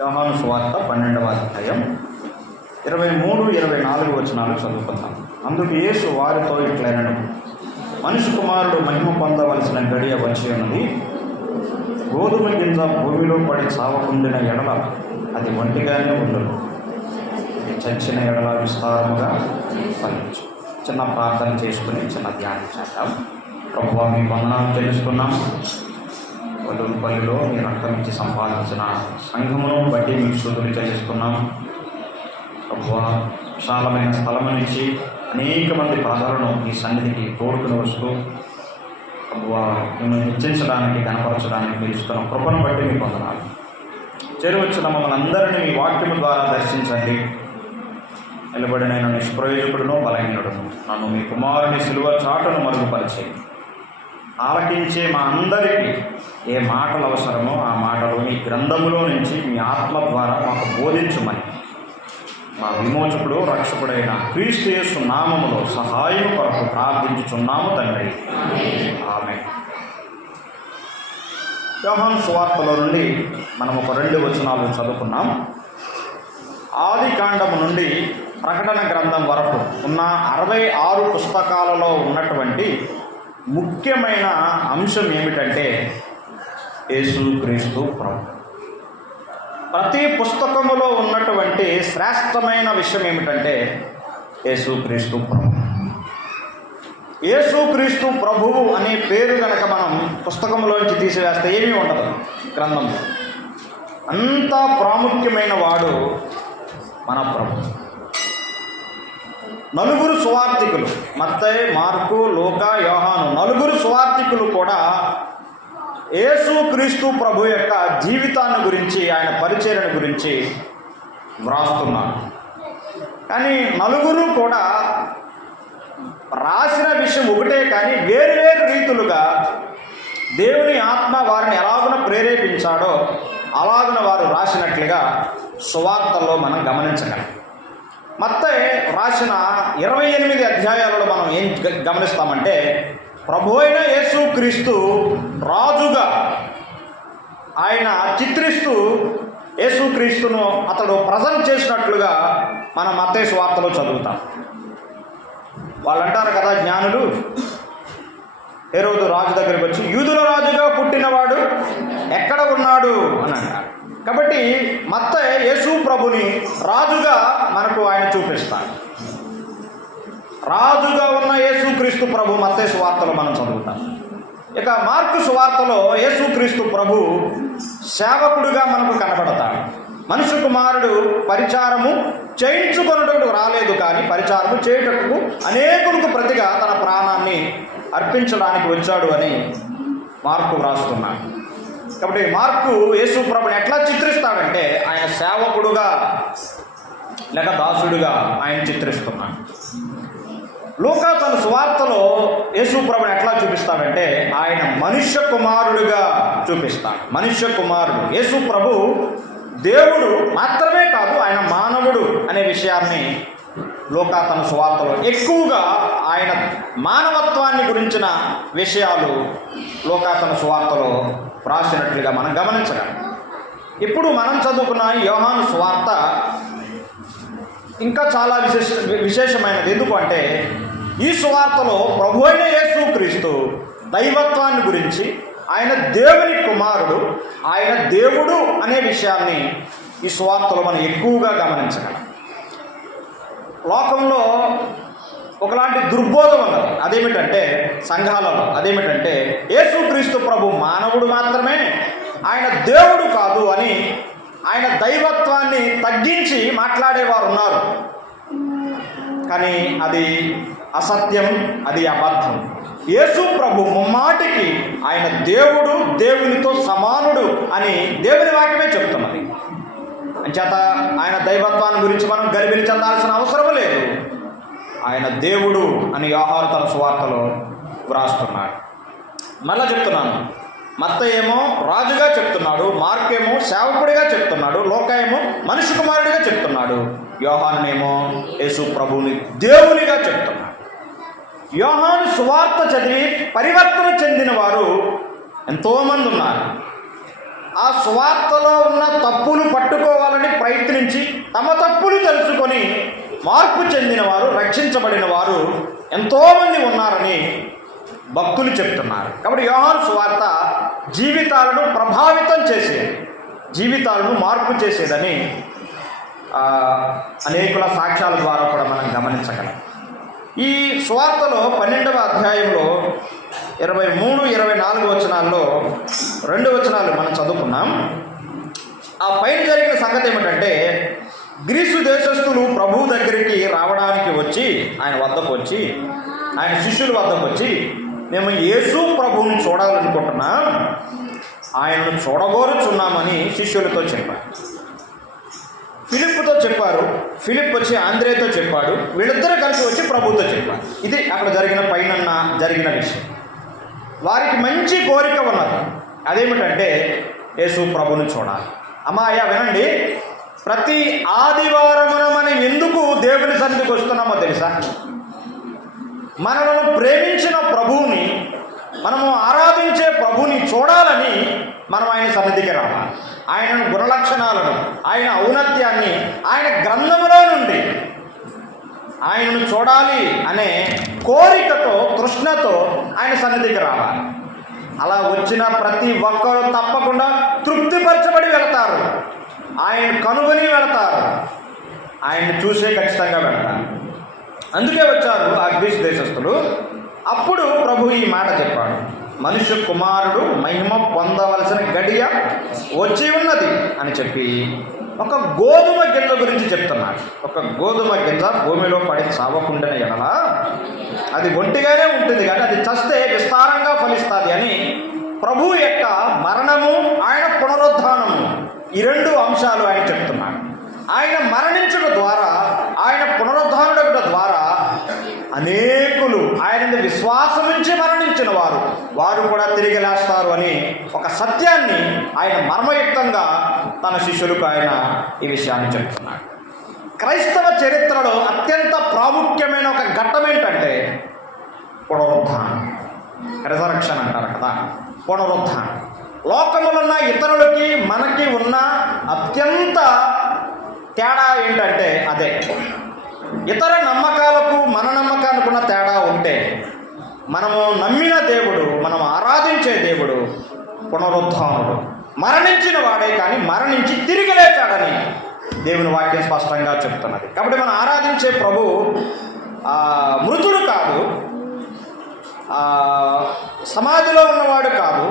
యోహాను సువార్త 12వ అధ్యాయం 23-24 వచనాలు చదువుకుందాం. అందుకు యేసు వారితో ఇట్లనెను, మనిషి కుమారుడు మహిమ పొందవలసిన గడియ వచ్చి ఉన్నది. గోధుమ గింజ భూమిలో పడి చావకుండిన ఎడల అది ఒంటిగానే ఉండదు, అది చచ్చిన ఎడల విస్తారముగా ఫలించు. చిన్న ప్రార్థన చేసుకుని చిన్న ధ్యానం చేద్దాం. ప్రభువా, మీ వందనాలు తెలుసుకున్నాం. పల్లిలో మీ రక్తం ఇచ్చి సంపాదించిన సంఘమును బట్టి మీకు స్తుతులు చెల్లిస్తున్నాం. ప్రభువా, విశాలమైన స్థలం నుంచి అనేక మంది ప్రజలను ఈ సన్నిధికి తోడుకుని వస్తూ ప్రభువా మిమ్మల్ని హెచ్చించడానికి, కనపరచడానికి మీరు ఇస్తున్న కృపను బట్టి మీకు వందనాలు. చేరువచ్చిన మమ్మల్ని అందరినీ మీ వాక్యము ద్వారా దర్శించండి. నిలబడిన నిష్ప్రయోజకుడును బలహీనుడును నన్ను మీ కుమారుని సిలువ చాటును మరుగుపరిచేయండి. ఆలకించే మా అందరికీ ఏ మాటలు అవసరమో ఆ మాటలు మీ గ్రంథములో నుంచి మీ ఆత్మ ద్వారా మాకు బోధించుమని మా విమోచకుడు రక్షకుడైన క్రీస్తు యేసు నామములో సహాయం కొరకు ప్రార్థించుచున్నాము తండ్రి, ఆమేన్. యోహాను సువార్తలో నుండి మనం ఒక 2 వచనాలు చదువుకున్నాం. ఆది కాండము నుండి ప్రకటన గ్రంథం వరకు ఉన్న 66 పుస్తకాలలో ఉన్నటువంటి ముఖ్యమైన అంశం ఏమిటంటే యేసు క్రీస్తు ప్రభు. ప్రతి పుస్తకములో ఉన్నటువంటి శ్రేష్టమైన విషయం ఏమిటంటే యేసు క్రీస్తు ప్రభు. యేసు క్రీస్తు ప్రభువు అనే పేరు కనుక మనం పుస్తకంలోంచి తీసివేస్తే ఏమీ ఉండదు గ్రంథంలో. అంత ప్రాముఖ్యమైన వాడు మన ప్రభు. నలుగురు సువార్తికులు, మత్తయి, మార్కు, లూకా, యోహాను, నలుగురు సువార్తికులు కూడా యేసు క్రీస్తు ప్రభు యొక్క జీవితాన్ని గురించి, ఆయన పరిచర్యను గురించి వ్రాస్తున్నారు. కానీ నలుగురు కూడా రాసిన విషయం ఒకటే, కానీ వేరువేరు రీతులుగా దేవుని ఆత్మ వారిని ఎలాగున ప్రేరేపించాడో అలాగున వారు రాసినట్లుగా సువార్తల్లో మనం గమనించగలం. మత్తయి రాసిన 28 అధ్యాయాలలో మనం ఏం గమనిస్తామంటే, ప్రభు అయిన యేసు క్రీస్తు రాజుగా ఆయన చిత్రిస్తూ యేసుక్రీస్తును అతడు ప్రజెంట్ చేసినట్లుగా మనం మత్తయి సువార్తలో చదువుతాం. వాళ్ళు అంటారు కదా జ్ఞానులు, హేరోదు రాజు దగ్గరికి వచ్చి యూదుల రాజుగా పుట్టినవాడు ఎక్కడ ఉన్నాడు అని అంటారు. కాబట్టి మత్తయి యేసు ప్రభుని రాజుగా మనకు ఆయన చూపిస్తాడు. రాజుగా ఉన్న యేసుక్రీస్తు ప్రభు మత్తయి సువార్తలో మనం చదువుతాం. ఇక మార్కు సువార్తలో యేసుక్రీస్తు ప్రభు సేవకుడుగా మనకు కనబడతాడు. మనుష్య కుమారుడు పరిచారము చేయించుకొనుటకు రాలేదు, కానీ పరిచారము చేయుటకు అనేకులకు ప్రతిగా తన ప్రాణాన్ని అర్పించడానికి వచ్చాడు అని మార్కు వ్రాస్తున్నాడు. కాబట్టి మార్కు యేసు ప్రభుని ఎట్లా చిత్రిస్తాడంటే ఆయన సేవకుడుగా లేక దాసుడుగా ఆయన చిత్రిస్తున్నాడు. లూకా తన సువార్తలో యేసు ప్రభుని ఎట్లా చూపిస్తాడంటే ఆయన మనుష్య కుమారుడుగా చూపిస్తాడు. మనుష్య కుమారుడు యేసు ప్రభు దేవుడు మాత్రమే కాదు, ఆయన మానవుడు అనే విషయాన్ని లూకా తన సువార్తలో ఎక్కువగా ఆయన మానవత్వాన్ని గురించిన విషయాలు లూకా తన సువార్తలో వ్రాసినట్లుగా మనం గమనించగలం. ఇప్పుడు మనం చదువుకున్న యోహాను సువార్త ఇంకా చాలా విశేషమైనది. ఎందుకు అంటే ఈ సువార్తలో ప్రభు అయిన యేసు క్రీస్తు దైవత్వాన్ని గురించి, ఆయన దేవుని కుమారుడు, ఆయన దేవుడు అనే విషయాన్ని ఈ సువార్తలో మనం ఎక్కువగా గమనించగలం. లోకంలో ఒకలాంటి దుర్బోధం ఉన్నది. అదేమిటంటే సంఘాలలో అదేమిటంటే యేసుక్రీస్తు ప్రభు మానవుడు మాత్రమే, ఆయన దేవుడు కాదు అని ఆయన దైవత్వాన్ని తగ్గించి మాట్లాడేవారు ఉన్నారు. కానీ అది అసత్యం, అది అబద్ధం. యేసు ప్రభు ముమ్మాటికి ఆయన దేవుడు, దేవునితో సమానుడు అని దేవుని వాక్యమే చెప్తున్నది. అంచేత ఆయన దైవత్వాన్ని గురించి మనం గర్విని చెందాల్సిన అవసరం లేదు. ఆయన దేవుడు అని యోహాను తన సువార్తలో వ్రాస్తున్నాడు. మళ్ళా చెప్తున్నాను, మత్తయి ఏమో రాజుగా చెప్తున్నాడు, మార్కేమో సేవకుడిగా చెప్తున్నాడు, లూకా ఏమో మనుష్య కుమారుడిగా చెప్తున్నాడు, యోహానేమో యేసు ప్రభుని దేవునిగా చెప్తున్నాడు. యోహాను సువార్త చదివి పరివర్తన చెందిన వారు ఎంతోమంది ఉన్నారు. ఆ సువార్తలో ఉన్న తప్పులు పట్టుకోవాలని ప్రయత్నించి తమ తప్పులు తెలుసుకొని మార్పు చెందిన వారు, రక్షించబడిన వారు ఎంతోమంది ఉన్నారని భక్తులు చెప్తున్నారు. కాబట్టి యోహాను సువార్త జీవితాలను ప్రభావితం చేసేది, జీవితాలను మార్పు చేసేదని అనేకుల సాక్ష్యాల ద్వారా కూడా మనం గమనించగలం. ఈ సువార్తలో 12వ అధ్యాయంలో 23, 24 వచనాల్లో 2 వచనాలు మనం చదువుకున్నాం. ఆ పైన జరిగిన సంగతి ఏమిటంటే, గ్రీసు దేశస్థులు ప్రభువు దగ్గరికి రావడానికి వచ్చి, ఆయన వద్దకు వచ్చి, ఆయన శిష్యుల వద్దకు వచ్చి, మేము యేసు ప్రభువుని చూడాలనుకుంటున్నాం, ఆయనను చూడగోరుచున్నామని శిష్యులతో చెప్పారు. ఫిలిప్పుతో చెప్పారు. ఫిలిప్ వచ్చి ఆంద్రేతో చెప్పాడు. వీళ్ళిద్దరూ కలిసి వచ్చి ప్రభువుతో చెప్పారు. ఇది అక్కడ జరిగిన విషయం. వారికి మంచి కోరిక ఉన్నది. అదేమిటంటే యేసు ప్రభువుని చూడాలి. అయ్యా వినండి, ప్రతి ఆదివారమున మనం ఎందుకు దేవుని సన్నిధికి వస్తున్నామో తెలుసా? మనలను ప్రేమించిన ప్రభువుని, మనము ఆరాధించే ప్రభువుని చూడాలని మనం ఆయన సన్నిధికి రావాలి. ఆయన గుణలక్షణాలను, ఆయన ఔన్నత్యాన్ని, ఆయన గ్రంథములో నుండి ఆయనను చూడాలి అనే కోరికతో, తృష్ణతో ఆయన సన్నిధికి రావాలి. అలా వచ్చిన ప్రతి ఒక్కరు తప్పకుండా తృప్తిపరచబడి వెళతారు, ఆయన కనుగొని వెళతారు, ఆయన్ని చూసే ఖచ్చితంగా వెళతారు. అందుకే వచ్చారు ఆ గ్రీసు దేశస్థులు. అప్పుడు ప్రభు ఈ మాట చెప్పాడు, మనుష్య కుమారుడు మహిమ పొందవలసిన గడియ వచ్చి ఉన్నది అని చెప్పి ఒక గోధుమ గింజ గురించి చెప్తున్నాడు. ఒక గోధుమ గింజ భూమిలో పడి చావకుండిన ఎడల అది ఒంటిగానే ఉంటుంది, కానీ అది చస్తే విస్తారంగా ఫలిస్తుంది అని ప్రభు యొక్క మరణము, ఆయన పునరుద్ధానము, ఈ 2 అంశాలు ఆయన చెప్తున్నాడు. ఆయన మరణించడం ద్వారా, ఆయన పునరుద్ధానుడట ద్వారా అనేకులు ఆయన విశ్వాసం నుంచి మరణించిన వారు కూడా తిరిగి లేస్తారు అని ఒక సత్యాన్ని ఆయన మర్మయుక్తంగా తన శిష్యులకు ఆయన ఈ విషయాన్ని చెప్తున్నాడు. క్రైస్తవ చరిత్రలో అత్యంత ప్రాముఖ్యమైన ఒక ఘట్టం ఏంటంటే పునరుద్ధానం, రిజరక్షన్ అంటారు కదా, పునరుద్ధానం. లోకములున్న ఇతరులకి మనకి ఉన్న అత్యంత తేడా ఏంటంటే అదే. ఇతర నమ్మకాలకు మన నమ్మకానికి ఉన్న తేడా ఉంటే, మనము నమ్మిన దేవుడు, మనం ఆరాధించే దేవుడు పునరుద్ధానుడు, మరణించిన వాడే కానీ మరణించి తిరిగి లేచాడని దేవుని వాక్యం స్పష్టంగా చెప్తున్నది. కాబట్టి మనం ఆరాధించే ప్రభు మృతుడు కాదు, సమాధిలో ఉన్నవాడు కాదు,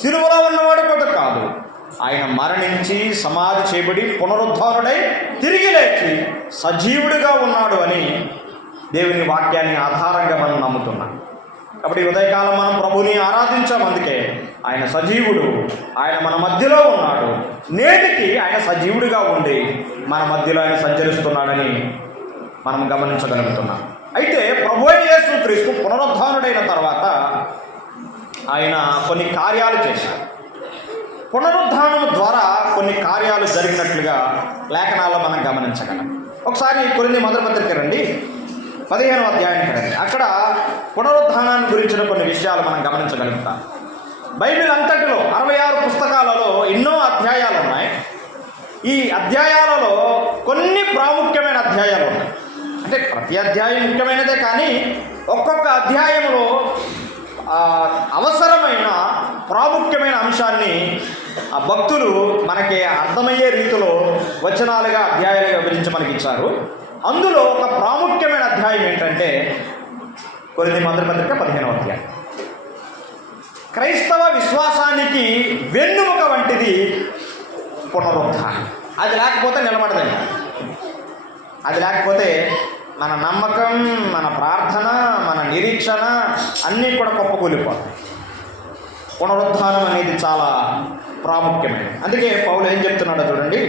సిలువలో ఉన్నవాడు కూడా కాదు. ఆయన మరణించి సమాధి చేయబడి పునరుద్ధానుడై తిరిగి లేచి సజీవుడిగా ఉన్నాడు అని దేవుని వాక్యాన్ని ఆధారంగా మనం నమ్ముతున్నాం. కాబట్టి ఉదయకాలం మనం ప్రభుని ఆరాధించాం. అందుకే ఆయన సజీవుడు, ఆయన మన మధ్యలో ఉన్నాడు. నేటికి ఆయన సజీవుడిగా ఉండి మన మధ్యలో ఆయన సంచరిస్తున్నాడని మనం గమనించగలుగుతున్నాం. అయితే ప్రభువైన యేసుక్రీస్తు పునరుద్ధానుడైన తర్వాత ఆయన కొన్ని కార్యాలు చేశారు. పునరుద్ధానం ద్వారా కొన్ని కార్యాలు జరిగినట్లుగా లేఖనాల్లో మనం గమనించగలం. ఒకసారి కొరింథీ మొదటి పత్రిక రండి, 15వ అధ్యాయానికి రండి. అక్కడ పునరుద్ధానాన్ని గురించిన కొన్ని విషయాలు మనం గమనించగలుగుతాం. బైబిల్ అంతటిలో 66 పుస్తకాలలో ఎన్నో అధ్యాయాలు ఉన్నాయి. ఈ అధ్యాయాలలో కొన్ని ప్రాముఖ్యమైన అధ్యాయాలు ఉన్నాయి. అంటే ప్రతి అధ్యాయం ముఖ్యమైనదే, కానీ ఒక్కొక్క అధ్యాయంలో అవసరమైన ప్రాముఖ్యమైన అంశాన్ని ఆ భక్తులు మనకి అర్థమయ్యే రీతిలో వచనాలుగా, అధ్యాయాలుగా విభజించి మనకి ఇచ్చారు. అందులో ఒక ప్రాముఖ్యమైన అధ్యాయం ఏంటంటే కొరింథీ మొదటి పత్రిక 15వ అధ్యాయం. క్రైస్తవ విశ్వాసానికి వెన్నుముక వంటిది పునరుద్ధానం. అది లేకపోతే నిలబడదండి. అది లేకపోతే మన నమ్మకం, మన ప్రార్థన, మన నిరీక్షణ అన్నీ కూడా కుప్పకూలిపోతాయి. పునరుద్ధానం అనేది చాలా ప్రాముఖ్యమైనది. అందుకే పౌలు ఏం చెప్తున్నాడో చూడండి,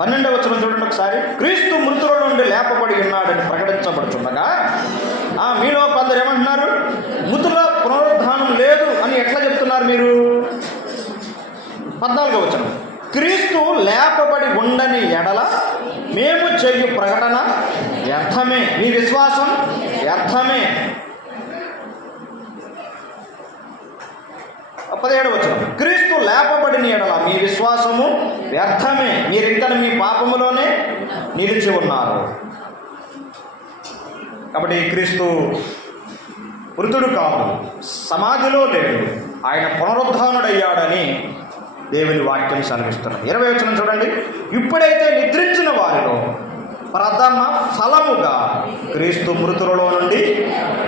12వ వచనం చూడండి ఒకసారి. క్రీస్తు మృతుల నుండి లేపబడి ఉన్నాడని ప్రకటించబడుతుండగా మీలో కొందరు ఏమంటున్నారు, మృతుల పునరుద్ధానం లేదు అని ఎట్లా చెప్తున్నారు మీరు? 14వ వచనం, క్రీస్తు లేపబడి ఉండని ఎడల మేము చేయు ప్రకటన వ్యర్థమే, మీ విశ్వాసం వ్యర్థమే. 17వ వచనం, క్రీస్తు లేపబడిన ఎడల మీ విశ్వాసము వ్యర్థమే, మీరింకను మీ పాపములోనే నిలిచి ఉన్నారు. కాబట్టి క్రీస్తు మృతుడు కాదు, సమాధిలో లేడు, ఆయన పునరుద్ధానుడయ్యాడని దేవుని వాక్యం సెలవిస్తున్నది. 20వ వచనం చూడండి, ఇప్పుడైతే నిద్రించిన వారిలో ప్రథమ ఫలముగా క్రీస్తు మృతులలో నుండి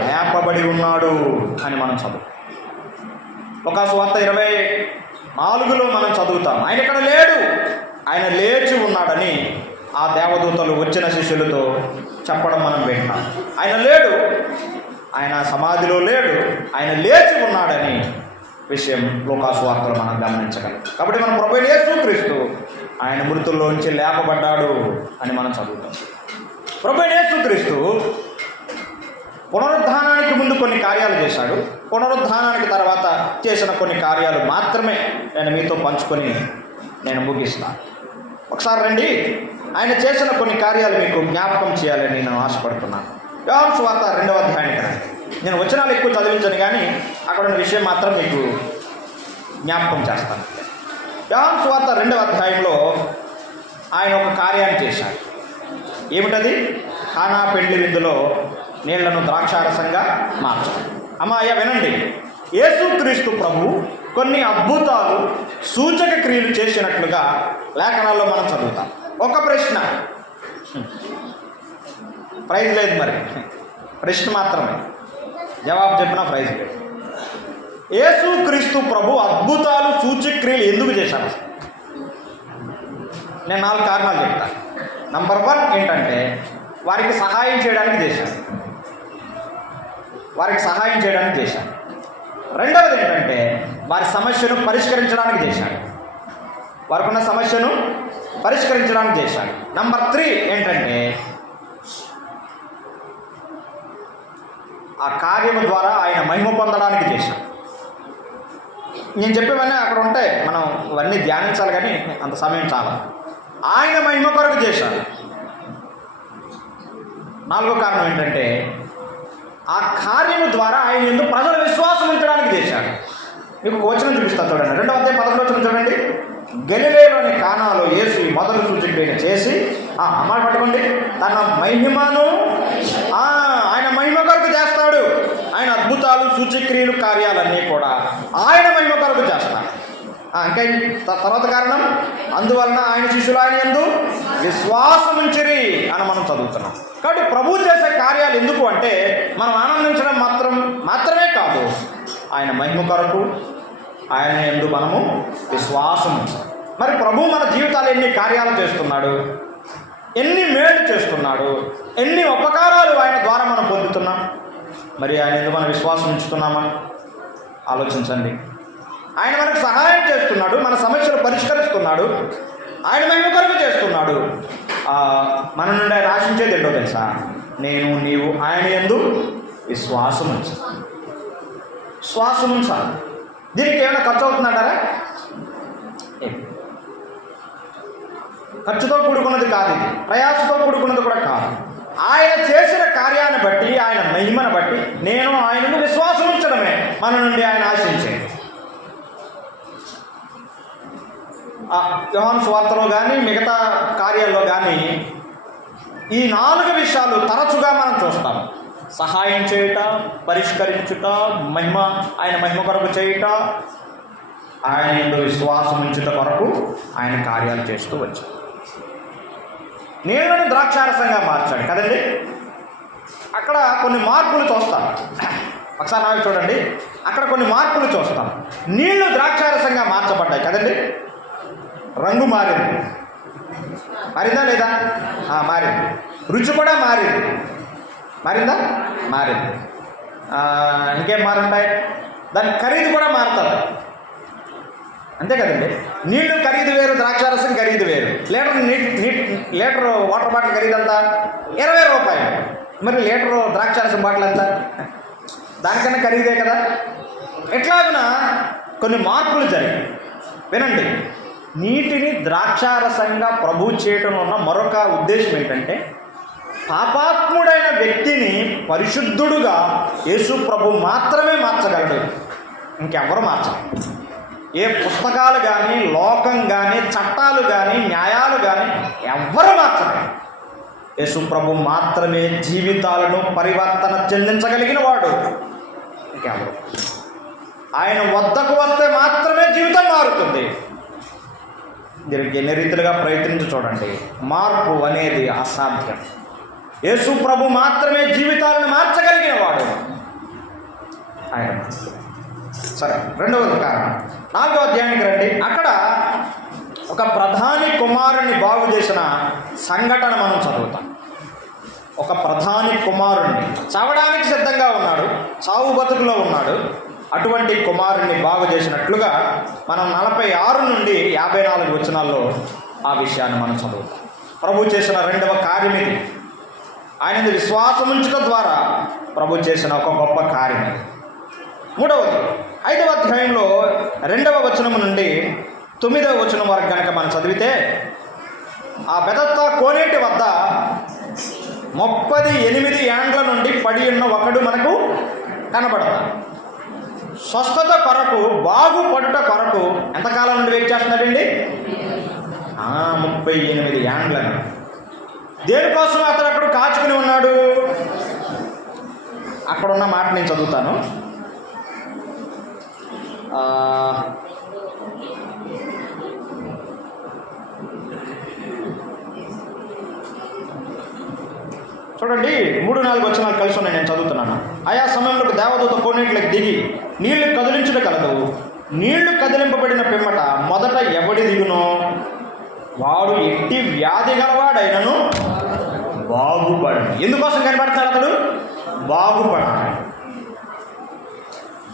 లేపబడి ఉన్నాడు అని మనం చదువు. లూకా సువార్త 24లో మనం చదువుతాం, ఆయన ఇక్కడ లేడు, ఆయన లేచి ఉన్నాడని ఆ దేవదూతలు వచ్చిన శిష్యులతో చెప్పడం మనం వింటాం. ఆయన లేడు, ఆయన సమాధిలో లేడు, ఆయన లేచి ఉన్నాడని విషయం లూకా సువార్తలో మనం గమనించగలం. కాబట్టి మన ప్రభువైన యేసుక్రీస్తు ఆయన మృతుల్లోంచి లేపబడ్డాడు అని మనం చదువుతాం. ప్రభువైన యేసుక్రీస్తు పునరుద్ధానానికి ముందు కొన్ని కార్యాలు చేశాడు, పునరుద్ధానానికి తర్వాత చేసిన కొన్ని కార్యాలు మాత్రమే నేను మీతో పంచుకొని నేను ముగిస్తాను. ఒకసారి రండి, ఆయన చేసిన కొన్ని కార్యాలు మీకు జ్ఞాపకం చేయాలని నేను ఆశపడుతున్నాను. యోహాను సువార్త 2వ అధ్యాయానికి రండి. నేను వచనాలు ఎక్కువ చదివించను, కానీ అక్కడ ఉన్న విషయం మాత్రం మీకు జ్ఞాపకం చేస్తాను. యోహాను సువార్త 2వ అధ్యాయంలో ఆయన ఒక కార్యాన్ని చేశాడు. ఏమిటది? కానా పెండ్లి విందులో నీళ్లను ద్రాక్షారసంగా మార్చడం. అమ్మాయ్య వినండి, యేసుక్రీస్తు ప్రభు కొన్ని అద్భుతాలు సూచక క్రియలు చేసినట్లుగా లేఖనాల్లో మనం చదువుతాం. ఒక ప్రశ్న, ప్రైజ్ లేదు, మరి ప్రశ్న మాత్రమే, జవాబు చెప్పిన ప్రైజ్ లేదు. యేసుక్రీస్తు ప్రభు అద్భుతాలు సూచక క్రియలు ఎందుకు చేశారు? నేను 4 కారణాలు చెప్తాను. నంబర్ 1 ఏంటంటే వారికి సహాయం చేయడానికి చేశాడు, వారికి సహాయం చేయడానికి చేశాడు. రెండవది ఏంటంటే వారి సమస్యను పరిష్కరించడానికి చేశాడు, వారికి ఉన్న సమస్యను పరిష్కరించడానికి చేశాడు. నంబర్ 3 ఏంటంటే ఆ కార్యము ద్వారా ఆయన మహిమ పొందడానికి చేశాడు. నేను చెప్పేవన్నీ అక్కడ ఉంటాయి, మనం ఇవన్నీ ధ్యానించాలి, కానీ అంత సమయం చాలా. ఆయన మహిమ కొరకు చేశాడు. 4వ కారణం ఏంటంటే ఆ కార్యము ద్వారా ఆయన ఎందుకు ప్రజల విశ్వాసం ఉంచడానికి చేశాడు. మీకు వచనం చూపిస్తాను చూడండి, 2వ అధ్యాయం 11వ వచనం చూడండి. గలిలయలోని కానాలో యేసు మొదలు సూచక్రియను చేసి అమ్మాయి పట్టుకోండి, తన మహిమను ఆయన మహిమ కొరకు చేస్తాడు. ఆయన అద్భుతాలు సూచక్రియలు కార్యాలన్నీ కూడా ఆయన మహిమ కొరకు చేస్తాడు. ఇంకా తర్వాత కారణం, అందువలన ఆయన శిష్యులు ఆయన యందు విశ్వాసం ఉంచిరి అని మనం చదువుతున్నాం. కాబట్టి ప్రభు చేసే కార్యాలు ఎందుకు అంటే మనం ఆనందించడం మాత్రమే కాదు, ఆయన మహిమ కొరకు ఆయన యందు మనము విశ్వాసం ఉంచాలి. మరి ప్రభు మన జీవితాలు ఎన్ని కార్యాలు చేస్తున్నాడు, ఎన్ని మేలు చేస్తున్నాడు, ఎన్ని ఉపకారాలు ఆయన ద్వారా మనం పొందుతున్నాం. మరి ఆయన యందు మనం విశ్వాసం ఉంచుతున్నామా? ఆలోచించండి. ఆయన మనకు సహాయం చేస్తున్నాడు, మన సమస్యలు పరిష్కరిస్తున్నాడు, ఆయన మహిమ కొరకు చేస్తున్నాడు. మన నుండి ఆయన ఆశించేది ఏంటో తెలుసా? నేను నీవు ఆయన యందు విశ్వాసం ఉంచాలి. విశ్వాసం ఉంచాలి. దీనికి ఏమైనా ఖర్చు అవుతుందంటారా? ఖర్చుతో కూడుకున్నది కాదు, ఇది ప్రయాసతో కూడుకున్నది కూడా కాదు. ఆయన చేసిన కార్యాన్ని బట్టి, ఆయన మహిమను బట్టి నేను ఆయనను విశ్వాసం ఉంచడమే మన నుండి ఆయన ఆశించేది. యోహాను సువార్తలో కానీ మిగతా కార్యాల్లో కానీ ఈ 4 విషయాలు తరచుగా మనం చూస్తాం. సహాయం చేయుట, పరిష్కరించుట, మహిమ ఆయన మహిమ కొరకు చేయుట, ఆయన యందు విశ్వాసం ఉంచుట కొరకు ఆయన కార్యాలు చేస్తూ వచ్చాడు. నీళ్లను ద్రాక్షారసంగా మార్చాడు కదండి. అక్కడ కొన్ని మార్పులు చూస్తాం. ఒకసారి నాకు చూడండి, అక్కడ కొన్ని మార్పులు చూస్తాం. నీళ్లు ద్రాక్షారసంగా మార్చబడ్డాయి కదండి. రంగు మారింది, మారిందా లేదా? మారింది. రుచి కూడా మారింది, మారిందా? మారింది. ఇంకేం మారుంటాయి? దాని ఖరీదు కూడా మారుతుంది, అంతే కదండి. నీళ్లు ఖరీదు వేరు, ద్రాక్షారసం ఖరీదు వేరు. లీటర్ వాటర్ బాటిల్ ఖరీదు ఎంత? 20 రూపాయలు. మరి లీటర్ ద్రాక్షారసం బాటిల్ ఎంత? దానికన్నా ఖరీదే కదా. ఎట్లాగున కొన్ని మార్పులు జరిగాయి. వినండి, నీటిని ద్రాక్షారసంగా ప్రభు చేయటంలో ఉన్న మరొక ఉద్దేశం ఏంటంటే పాపాత్ముడైన వ్యక్తిని పరిశుద్ధుడుగా యేసు ప్రభు మాత్రమే మార్చగలడు, ఇంకెవరు మార్చరు. ఏ పుస్తకాలు కానీ, లోకం కానీ, చట్టాలు కానీ, న్యాయాలు కానీ ఎవ్వరు మార్చలేదు. యేసు ప్రభు మాత్రమే జీవితాలను పరివర్తన చెందించగలిగిన వాడు. ఇంకెవరు? ఆయన వద్దకు వస్తే మాత్రమే జీవితం మారుతుంది. దీనికి ఎన్ని రీతిలుగా ప్రయత్నించి చూడండి, మార్పు అనేది అసాధ్యం. యేసు ప్రభు మాత్రమే జీవితాలను మార్చగలిగిన వాడు ఆయన. సరే, రెండవది కారణం 4వ అధ్యాయానికి రండి. అక్కడ ఒక ప్రధాని కుమారుణ్ణి బాగు చేసిన సంఘటన మనం చదువుతాం. ఒక ప్రధాని కుమారుణ్ణి, చావడానికి సిద్ధంగా ఉన్నాడు, చావు బతుకులో ఉన్నాడు. అటువంటి కుమారుణ్ణి బాగు చేసినట్లుగా మనం 46 నుండి 54 వచనాల్లో ఆ విషయాన్ని మనం చదువుతాం. ప్రభు చేసిన రెండవ కార్యం ఇది. ఆయన విశ్వాసం ఉంచడం ద్వారా ప్రభు చేసిన ఒక గొప్ప కార్యం ఇది. మూడవది 5వ అధ్యాయంలో 2వ వచనం నుండి 9వ వచనం వరకు కనుక మనం చదివితే, ఆ బెతస్దా కోనేటి వద్ద 38 ఏండ్ల నుండి పడి ఉన్న ఒకడు మనకు కనబడతాడు. స్వస్థత కొరకు, బాగుపడుట కొరకు ఎంతకాలం నుండి వెయిట్ చేస్తున్నాడండి? 38 ఏండ్లను. దేనికోసం అతను అక్కడ కాచుకుని ఉన్నాడు? అక్కడున్న మాట నేను చదువుతాను. చూడండి, 3-4 వచనాలు కలిసి ఉన్నాయి, నేను చదువుతున్నాను. ఆయా సమయంలో దేవదూత కోనేటిలోకి దిగి నీళ్లు కదిలించుట కలదు. నీళ్లు కదిలింపబడిన పిమ్మట మొదట ఎవడి దిగునో వాడు ఎట్టి వ్యాధి గలవాడైనను బాగుపడి. ఎందుకోసం కనబడతాడు అతడు? బాగుపడాలి.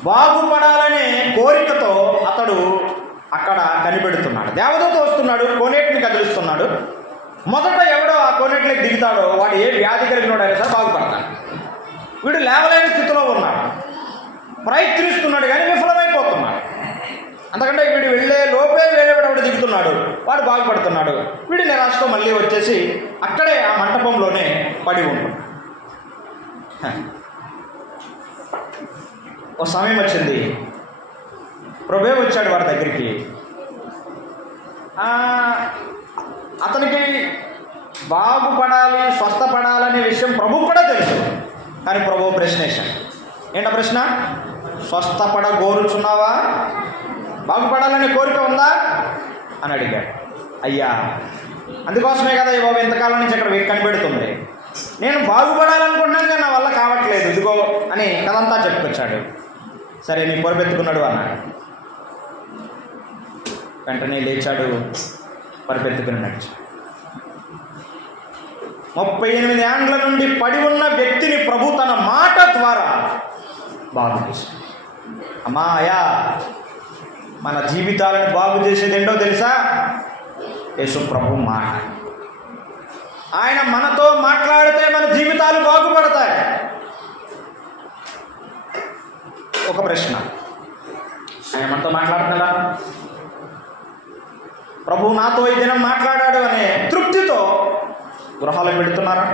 బాగుపడాలనే కోరికతో అతడు అక్కడ కనిపెడుతున్నాడు. దేవదూత వస్తున్నాడు, కోనేటిని కదిలిస్తున్నాడు. మొదట ఎవడో ఆ కోనేటిలోకి దిగుతాడో వాడు ఏ వ్యాధి కలిగినాడు అయినా సరే బాగుపడతాడు. వీడు లేవలేని స్థితిలో ఉన్నాడు, ప్రయత్నిస్తున్నాడు కానీ విఫలమైపోతున్నాడు. అంతకంటే వీడు వెళ్ళే లోపే వేరేవాడు దిగుతున్నాడు, వాడు బాగుపడుతున్నాడు. వీడు నిరాశతో మళ్ళీ వచ్చేసి అక్కడే ఆ మంటపంలోనే పడి ఉంటాడు. ఓ సమయం వచ్చింది, ప్రభువే వచ్చాడు వాడి దగ్గరికి. అతనికి బాగుపడాలి, స్వస్థపడాలనే విషయం ప్రభు కూడా తెలుసు. కానీ ప్రభు ప్రశ్న వేశాడు. ఏంటో ప్రశ్న? స్వస్థపడగోరుచున్నావా? బాగుపడాలనే కోరిక ఉందా అని అడిగాడు. అయ్యా, అందుకోసమే కదా ఈ బాబు ఇంతకాలం నుంచి అక్కడ కనిపెడుతుంది. నేను బాగుపడాలనుకుంటున్నాను కానీ నా వల్ల కావట్లేదు, ఇదిగో అని కదంతా చెప్పుకొచ్చాడు. సరే, నీ పొరపెత్తుకున్నాడు అన్నాడు. వెంటనే లేచాడు, పరిపెత్తుకుని నడిచాడు. 38 ఏండ్ల నుండి పడి ఉన్న వ్యక్తిని ప్రభు తన మాట ద్వారా బాగు చేశాడు. అమ్మా, అయ్యా, మన జీవితాలను బాగు చేసేది ఏంటో తెలుసా? యేసు ప్రభు మాట. ఆయన మనతో మాట్లాడితే మన జీవితాలు బాగుపడతాయి. ఒక ప్రశ్న, ఆయన మనతో మాట్లాడుతున్నాడా? ప్రభు నాతో ఈ దినం మాట్లాడాడు అనే తృప్తితో గృహాలకు పెడుతున్నారా?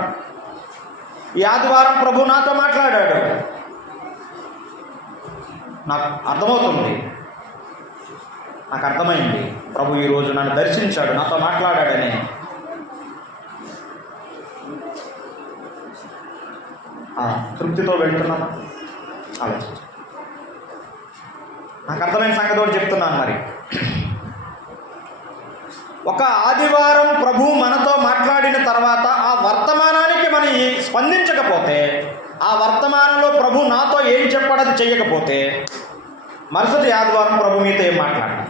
ఈ ఆదివారం ప్రభు నాతో మాట్లాడాడు, నాకు అర్థమవుతుంది, నాకు అర్థమైంది, ప్రభు ఈరోజు నన్ను దర్శించాడు, నాతో మాట్లాడాడని తృప్తితో వెళ్తున్నాను. ఆలోచించు. నాకు అర్థమైన సంగతి ఒకటి చెప్తున్నాను. మరి ఒక ఆదివారం ప్రభు మనతో మాట్లాడిన తర్వాత ఆ వర్తమానానికి మనం స్పందించకపోతే, ఆ వర్తమానంలో ప్రభు నాతో ఏం చెప్పడది చేయకపోతే, మరుసటి ఆదివారం ప్రభు మీతో ఏం మాట్లాడాలి?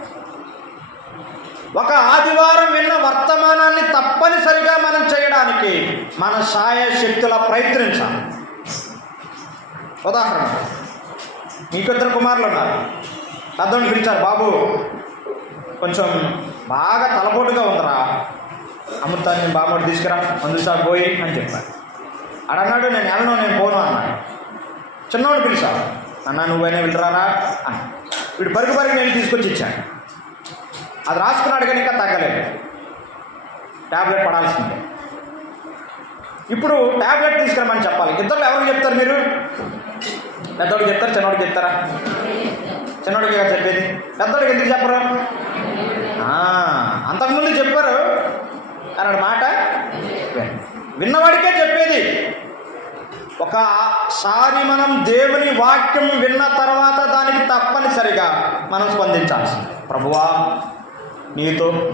ఒక ఆదివారం విన్న వర్తమానాన్ని తప్పనిసరిగా మనం చేయడానికి మన శాయశక్తుల ప్రయత్నించాలి. ఉదాహరణ, మీకు 2 కుమారులు ఉన్నారు. పెద్దోడిని పిలిచారు, బాబు కొంచెం బాగా తలపోటుగా ఉందిరా, అమృతాన్ని బామ్మడి తీసుకురా, మందు సార్ పోయి అని చెప్పారు. అడన్నాడు, నేను వెళ్ళను, నేను పోను అన్నాడు. చిన్నవాడు పిలిచాడు, అన్న నువ్వైనా వెళ్ళరారా అని. వీడు పరుగు నేను తీసుకొచ్చి ఇచ్చాను. అది రాసుకున్నాడు కానీ ఇంకా తగ్గలేదు, ట్యాబ్లెట్ పడాల్సిందే. ఇప్పుడు ట్యాబ్లెట్ తీసుకురమని చెప్పాలి. ఇద్దరు ఎవరికి చెప్తారు మీరు? పెద్దవాడికి చెప్తారా, చిన్నవాడికి చెప్తారా? చిన్నోడికి కదా చెప్పేది, పెద్దోడికి ఎందుకు చెప్పరు? అంతకుముందు చెప్పారు అన్నాడు మాట విన్నవాడికే చెప్పేది. ఒకసారి మనం దేవుని వాక్యం విన్న తర్వాత దానికి తప్పనిసరిగా మనం స్పందించాల్సింది. ప్రభువా,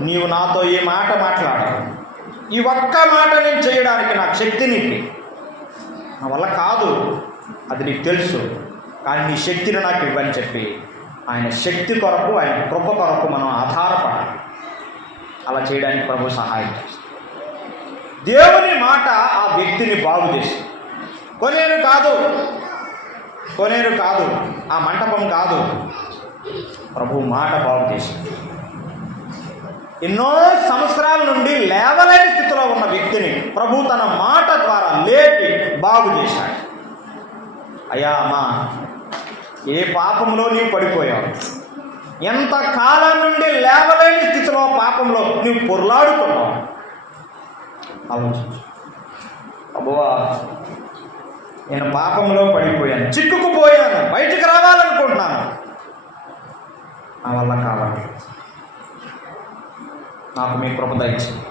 నీవు నాతో ఈ మాట మాట్లాడాలి, ఈ ఒక్క మాట నేను చేయడానికి నాకు శక్తి నీకు, నా వల్ల కాదు, అది నీకు తెలుసు, కానీ నీ శక్తిని నాకు ఇవ్వని చెప్పి ఆయన శక్తి కొరకు, ఆయన కృప కొరకు మనం ఆధారపడాలి. అలా చేయడానికి ప్రభు సహాయం చేస్తాడు. దేవుని మాట ఆ వ్యక్తిని బాగు చేసి, కొనేరు కాదు, ఆ మంటపం కాదు, ప్రభు మాట బాగు చేసి ఎన్నో సంవత్సరాల నుండి లేవలేని స్థితిలో ఉన్న వ్యక్తిని ప్రభు తన మాట ద్వారా లేపి బాగు చేశాడు. అయ్యా అమ్మా, ఏ పాపంలో నీవు పడిపోయావు, ఎంత కాలం నుండి లేవలేని స్థితిలో పాపంలో నీవు పొర్లాడుతున్నావు, ఆలోచించు. అబ్బోవా, నేను పాపంలో పడిపోయాను, చిక్కుకుపోయాను, బయటికి రావాలనుకుంటున్నాను, నా వల్ల కావాలి, నాకు మీ కృప దయచేయండి,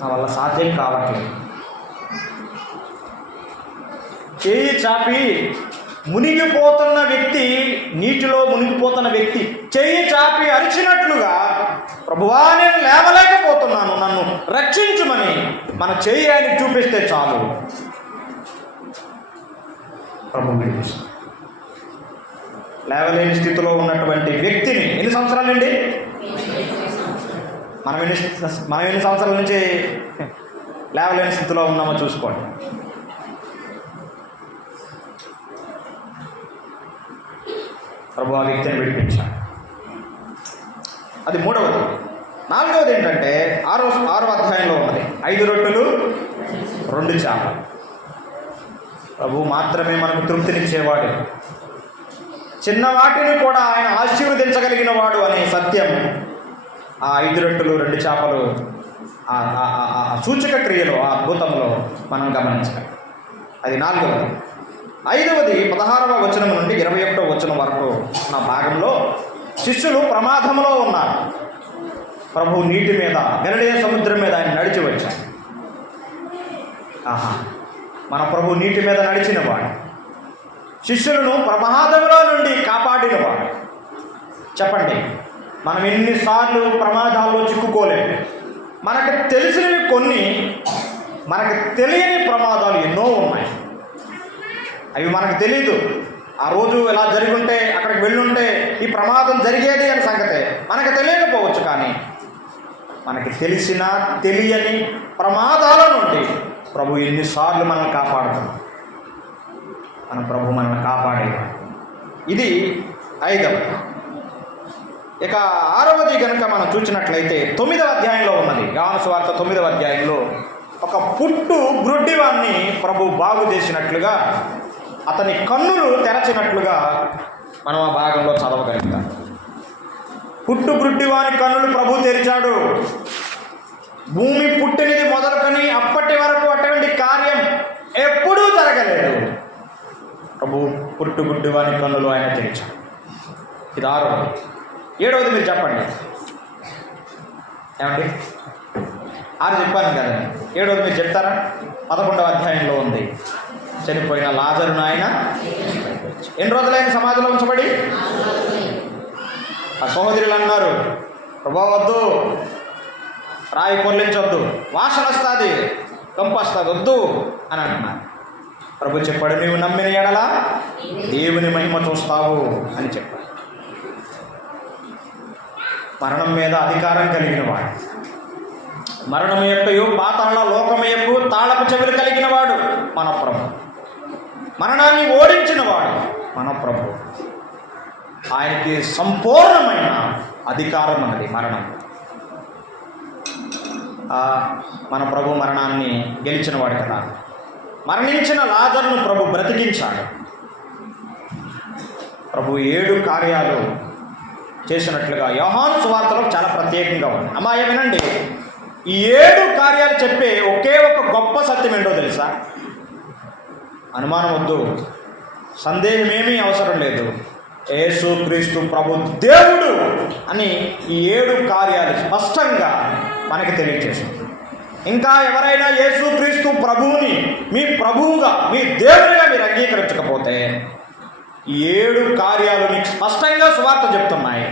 నా వల్ల సాధ్యం కావట్లేదు. చేయి చాపి మునిగిపోతున్న వ్యక్తి, నీటిలో మునిగిపోతున్న వ్యక్తి చేయి చాపి అరిచినట్లుగా, ప్రభువా నేను లేవలేకపోతున్నాను, నన్ను రక్షించుమని మన చేయి ఆయన చూపిస్తే చాలు, ప్రభు విడిపిస్తాడు. లేవలేని స్థితిలో ఉన్నటువంటి వ్యక్తిని ఎన్ని సంవత్సరాల నుండి, మనం ఎన్ని సంవత్సరాల నుంచి లేవలేని స్థితిలో ఉన్నామో చూసుకోండి. ప్రభు ఆ వ్యక్తిని విడిపించాడు. అది మూడవది. నాలుగవది ఏంటంటే ఆరో అధ్యాయంలో ఉన్నది, 5 రొట్టెలు 2 చేపలు. ప్రభు మాత్రమే మనకు తృప్తినిచ్చేవాడు, చిన్నవాటిని కూడా ఆయన ఆశీర్వదించగలిగిన వాడు అనే సత్యం ఆ 5 రొట్టెలు 2 చేపలు ఆ సూచక క్రియలో, ఆ అద్భుతంలో మనం గమనించాలి. అది నాలుగవది. 5వది 16వ వచనం నుండి 21వ వచనం వరకు ఉన్న భాగంలో శిష్యులు ప్రమాదంలో ఉన్నారు. ప్రభు నీటి మీద, గలిలయ సముద్రం మీద ఆయన నడిచి వచ్చాడు. మన ప్రభు నీటి మీద నడిచినవాడు, శిష్యులను ప్రమాదంలో నుండి కాపాడినవాడు. చెప్పండి, మనం ఎన్నిసార్లు ప్రమాదాల్లో చిక్కుకోలేము. మనకు తెలిసినవి కొన్ని, మనకు తెలియని ప్రమాదాలు ఎన్నో ఉన్నాయి. అవి మనకు తెలీదు. ఆ రోజు ఎలా జరిగి ఉంటే, అక్కడికి వెళ్ళుంటే ఈ ప్రమాదం జరిగేది అని సంగతే మనకు తెలియకపోవచ్చు. కానీ మనకి తెలిసిన తెలియని ప్రమాదాల నుండి ప్రభు ఎన్నిసార్లు మనల్ని కాపాడుతున్నాం. మన ప్రభు మనల్ని కాపాడేవాడు. ఇది 5వది. ఇక 6వది కనుక మనం చూసినట్లయితే 9వ అధ్యాయంలో ఉన్నది. యోహాను సువార్త 9వ అధ్యాయంలో ఒక పుట్టు గ్రుడ్డివాన్ని ప్రభు బాగు చేసినట్లుగా, అతని కన్నులు తెరచినట్లుగా మనం ఆ భాగంలో చదవగలుగుతాం. పుట్టు గ్రుడ్డివాని కన్నులు ప్రభు తెరిచాడు. భూమి పుట్టినది మొదలుకొని అప్పటి వరకు అటువంటి కార్యం ఎప్పుడూ జరగలేదు. ప్రభు పుట్టు గుడ్డివాని కన్నులు ఆయన తెరిచాడు. ఇది 6వది. 7వది మీరు చెప్పండి. ఏమండి, 6 చెప్పాను కదండి, 7వది మీరు చెప్తారా? 11వ అధ్యాయంలో ఉంది. చనిపోయిన లాజరును ఆయన ఎన్ని రోజులైన సమాధిలో ఉంచబడి, ఆ సహోదరులు అన్నారు, ప్రభా వద్దు, రాయి పొర్లించొద్దు, వాసన వస్తుంది, కంపు వస్తుంది, వద్దు అని అంటున్నారు. ప్రభు చెప్పాడు, నీవు నమ్మిన ఎడల దేవుని మహిమ చూస్తావు అని చెప్పాడు. మరణం మీద అధికారం కలిగిన వాడు, మరణం యొక్కయు పాతాళ లోకమయకు తాళపు చెవులు కలిగిన వాడు మన ప్రభు. మరణాన్ని ఓడించిన వాడు మన ప్రభు. ఆయనకి సంపూర్ణమైన అధికారం అన్నది మరణం. మన ప్రభు మరణాన్ని గెలిచిన వాడు కదా. మరణించిన లాజరును ప్రభు బ్రతికించాడు. ప్రభు 7 కార్యాలు చేసినట్లుగా యోహాను సువార్తలో చాలా ప్రత్యేకంగా ఉంది. అమ్మాయి వినండి, ఈ 7 కార్యాలు చెప్పే ఒకే ఒక గొప్ప సత్యం ఏంటో తెలుసా? అనుమానం వద్దు, సందేహమేమీ అవసరం లేదు. యేసుక్రీస్తు ప్రభు దేవుడు అని ఈ 7 కార్యాలు స్పష్టంగా మనకి తెలియజేస్తుంది. ఇంకా ఎవరైనా యేసుక్రీస్తు ప్రభువుని మీ ప్రభువుగా, మీ దేవుడిగా మీరు అంగీకరించకపోతే ఈ 7 కార్యాలు మీకు స్పష్టంగా సువార్త చెప్తున్నాయి.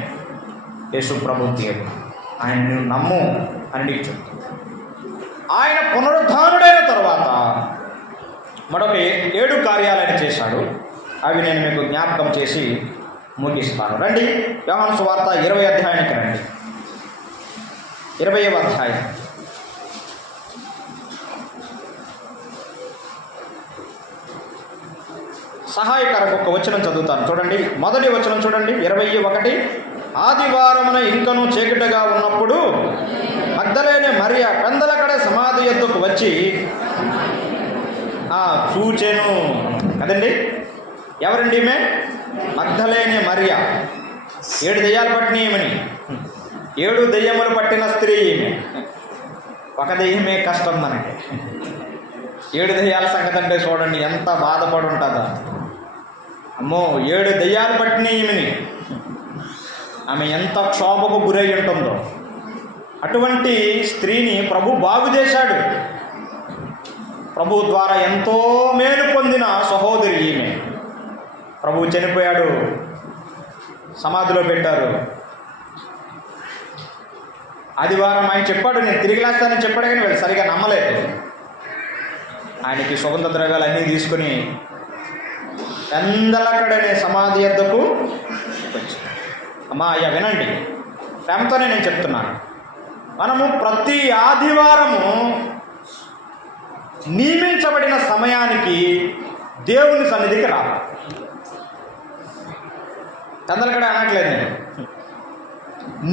యేసు ప్రభు దేవుడు, ఆయన నువ్వు నమ్ము అని నీకు చెప్తుంది. ఆయన పునరుద్ధానుడైన తర్వాత మరొక 7 కార్యాలను చేశాడు. అవి నేను మీకు జ్ఞాపకం చేసి ముగిస్తాను. రండి, యోహాను సువార్త 20వ అధ్యాయానికి రండి. 20వ అధ్యాయం. సహాయకరకు ఒక వచనం చదువుతాను, చూడండి. మొదటి వచనం చూడండి, 21. ఆదివారమున ఇంకను చీకటిగా ఉన్నప్పుడు మగ్దలేనే మరియ పెందలకడ సమాధి యొద్దకు వచ్చి చూచెను. కదండి, ఎవరండి ఈమె? మగ్దలేనే మరియ. 7 దెయ్యాలు పట్టినయమని, 7 దెయ్యములు పట్టిన స్త్రీ ఈమె. ఒక దెయ్యమే కష్టం మనకి. 7 దెయ్యాల సంగతి అంటే చూడండి ఎంత బాధపడి ఉంటుందో. అమ్మో, 7 దెయ్యాలు పట్టిన ఈమెని, ఆమె ఎంత క్షోభకు గురై ఉంటుందో. అటువంటి స్త్రీని ప్రభు బాగు చేశాడు. ప్రభు ద్వారా ఎంతో మేలు పొందిన సహోదరి ఈమె. ప్రభు చనిపోయాడు, సమాధిలో పెట్టారు. ఆదివారం ఆయన చెప్పాడు, నేను తిరిగి లేస్తానని చెప్పాడు, కానీ వీళ్ళు సరిగా నమ్మలేదు. ఆయనకి సుగంధ ద్రవ్యాలు అన్నీ తీసుకుని పెందలకడనే సమాధి యొద్దకు వచ్చి, అమ్మా అయ్యా వినండి, ప్రేమతోనే నేను చెప్తున్నాను. మనము ప్రతి ఆదివారము నియమించబడిన సమయానికి దేవుని సన్నిధికి రావాలి. పెందలకడ అనట్లేదు నేను,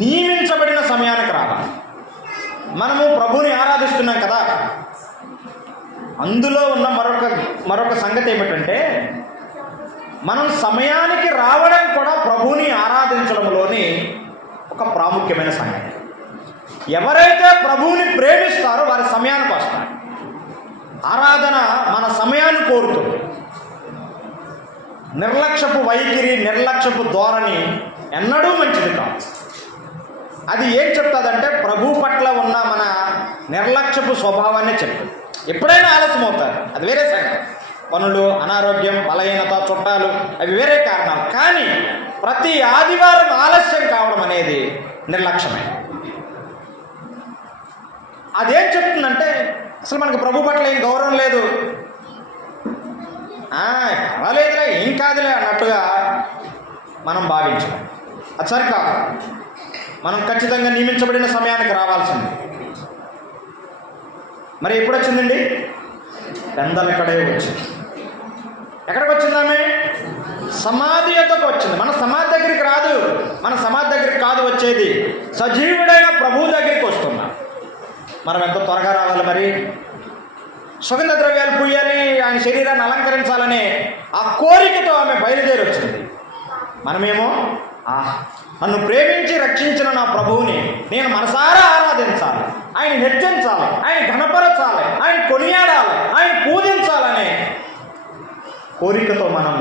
నియమించబడిన సమయానికి రావాలి. మనము ప్రభుని ఆరాధిస్తున్నాం కదా. అందులో ఉన్న మరొక సంగతి ఏమిటంటే, మనం సమయానికి రావడం కూడా ప్రభుని ఆరాధించడంలోని ఒక ప్రాముఖ్యమైన సంగతి. ఎవరైతే ప్రభువుని ప్రేమిస్తారో వారి సమయానికి వస్తారు. ఆరాధన మన సమయాన్ని కోరుతుంది. నిర్లక్ష్యపు వైఖరి, నిర్లక్ష్యపు ధోరణి ఎన్నడూ మంచిది కాదు. అది ఏం చెప్తుందంటే ప్రభు పట్ల ఉన్న మన నిర్లక్ష్యపు స్వభావాన్ని చెప్తుంది. ఎప్పుడైనా ఆలస్యం అవుతారు, అది వేరే సంగతి. పనులు, అనారోగ్యం, బలహీనత, చుట్టాలు, అవి వేరే కారణాలు. కానీ ప్రతి ఆదివారం ఆలస్యం కావడం అనేది నిర్లక్ష్యమే. అదేం చెప్తుందంటే అసలు మనకు ప్రభు పట్ల ఏం గౌరవం లేదు, పర్వాలేదులే, ఏం కాదులే అన్నట్టుగా మనం భావించాం. అది సరికాదు. మనం ఖచ్చితంగా నియమించబడిన సమయానికి రావాల్సింది. మరి ఎప్పుడు వచ్చిందండి? పెందలకడే వచ్చింది. ఎక్కడికి వచ్చిందామె? సమాధి యొద్దకు వచ్చింది. మన సమాధి దగ్గరికి రాదు, మన సమాధి దగ్గరికి కాదు వచ్చేది, సజీవుడైన ప్రభువు దగ్గరికి వస్తున్నాం. మనం ఎంత త్వరగా రావాలి మరి? సుగంధ ద్రవ్యాలు పూయాలి, ఆయన శరీరాన్ని అలంకరించాలనే ఆ కోరికతో ఆమె బయలుదేరి వచ్చింది. మనమేమో నన్ను ప్రేమించి రక్షించిన నా ప్రభువుని నేను మనసారా ఆరాధించాలి, ఆయన హెచ్చించాలి, ఆయన ఘనపరచాలి, ఆయన కొనియాడాలి, ఆయన పూజించాలనే కోరికతో మనం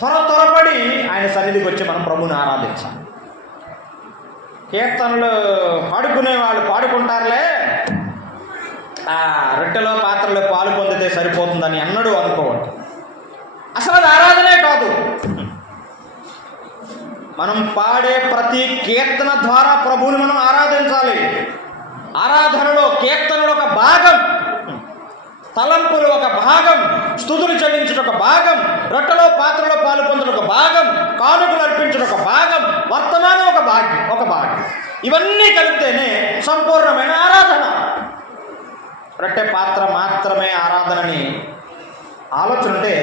త్వరపడి ఆయన సన్నిధికి వచ్చి మనం ప్రభువుని ఆరాధించాలి. కీర్తనలు పాడుకునే వాళ్ళు పాడుకుంటారులే, రొట్టెలో పాత్రలో పాలు పొందితే సరిపోతుందని ఎన్నడూ అనుకోవద్దు. అసలు అది ఆరాధనే కాదు. మనం పాడే ప్రతి కీర్తన ద్వారా ప్రభువుని మనం ఆరాధించాలి. ఆరాధనలో కీర్తనలు ఒక భాగం, తలంపులు ఒక భాగం, స్తుతులు చెల్లించడం ఒక భాగం, రొట్టెలో పాత్రలో పాలు పొందడం ఒక భాగం, కానుకలు అర్పించడం ఒక భాగం, వర్తమానం ఒక భాగం. ఇవన్నీ కలిపితేనే సంపూర్ణమైన ఆరాధన. రొట్టె పాత్ర మాత్రమే ఆరాధనని ఆలోచన ఉంటే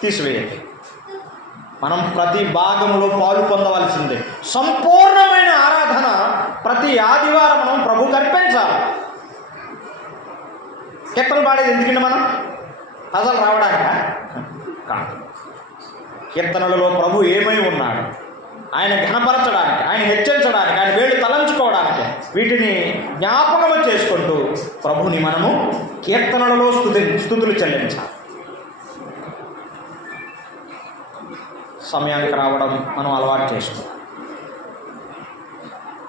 తీసివేయండి. మనం ప్రతి భాగంలో పాలు పొందవలసిందే. సంపూర్ణమైన ఆరాధన ప్రతి ఆదివారం మనం ప్రభువుకి అర్పించాలి. కీర్తనలు పాడేది ఎందుకంటే మనం ప్రజలు రావడానికా? కాదు. కీర్తనలలో ప్రభు ఏమై ఉన్నాడు, ఆయన ఘనపరచడానికి, ఆయన హెచ్చరించడానికి, ఆయన వేళ్ళు తలంచుకోవడానికి, వీటిని జ్ఞాపకము చేసుకుంటూ ప్రభుని మనము కీర్తనలలో స్తుతులు చెల్లించాలి. సమయానికి రావడం మనం అలవాటు చేసుకోవాలి.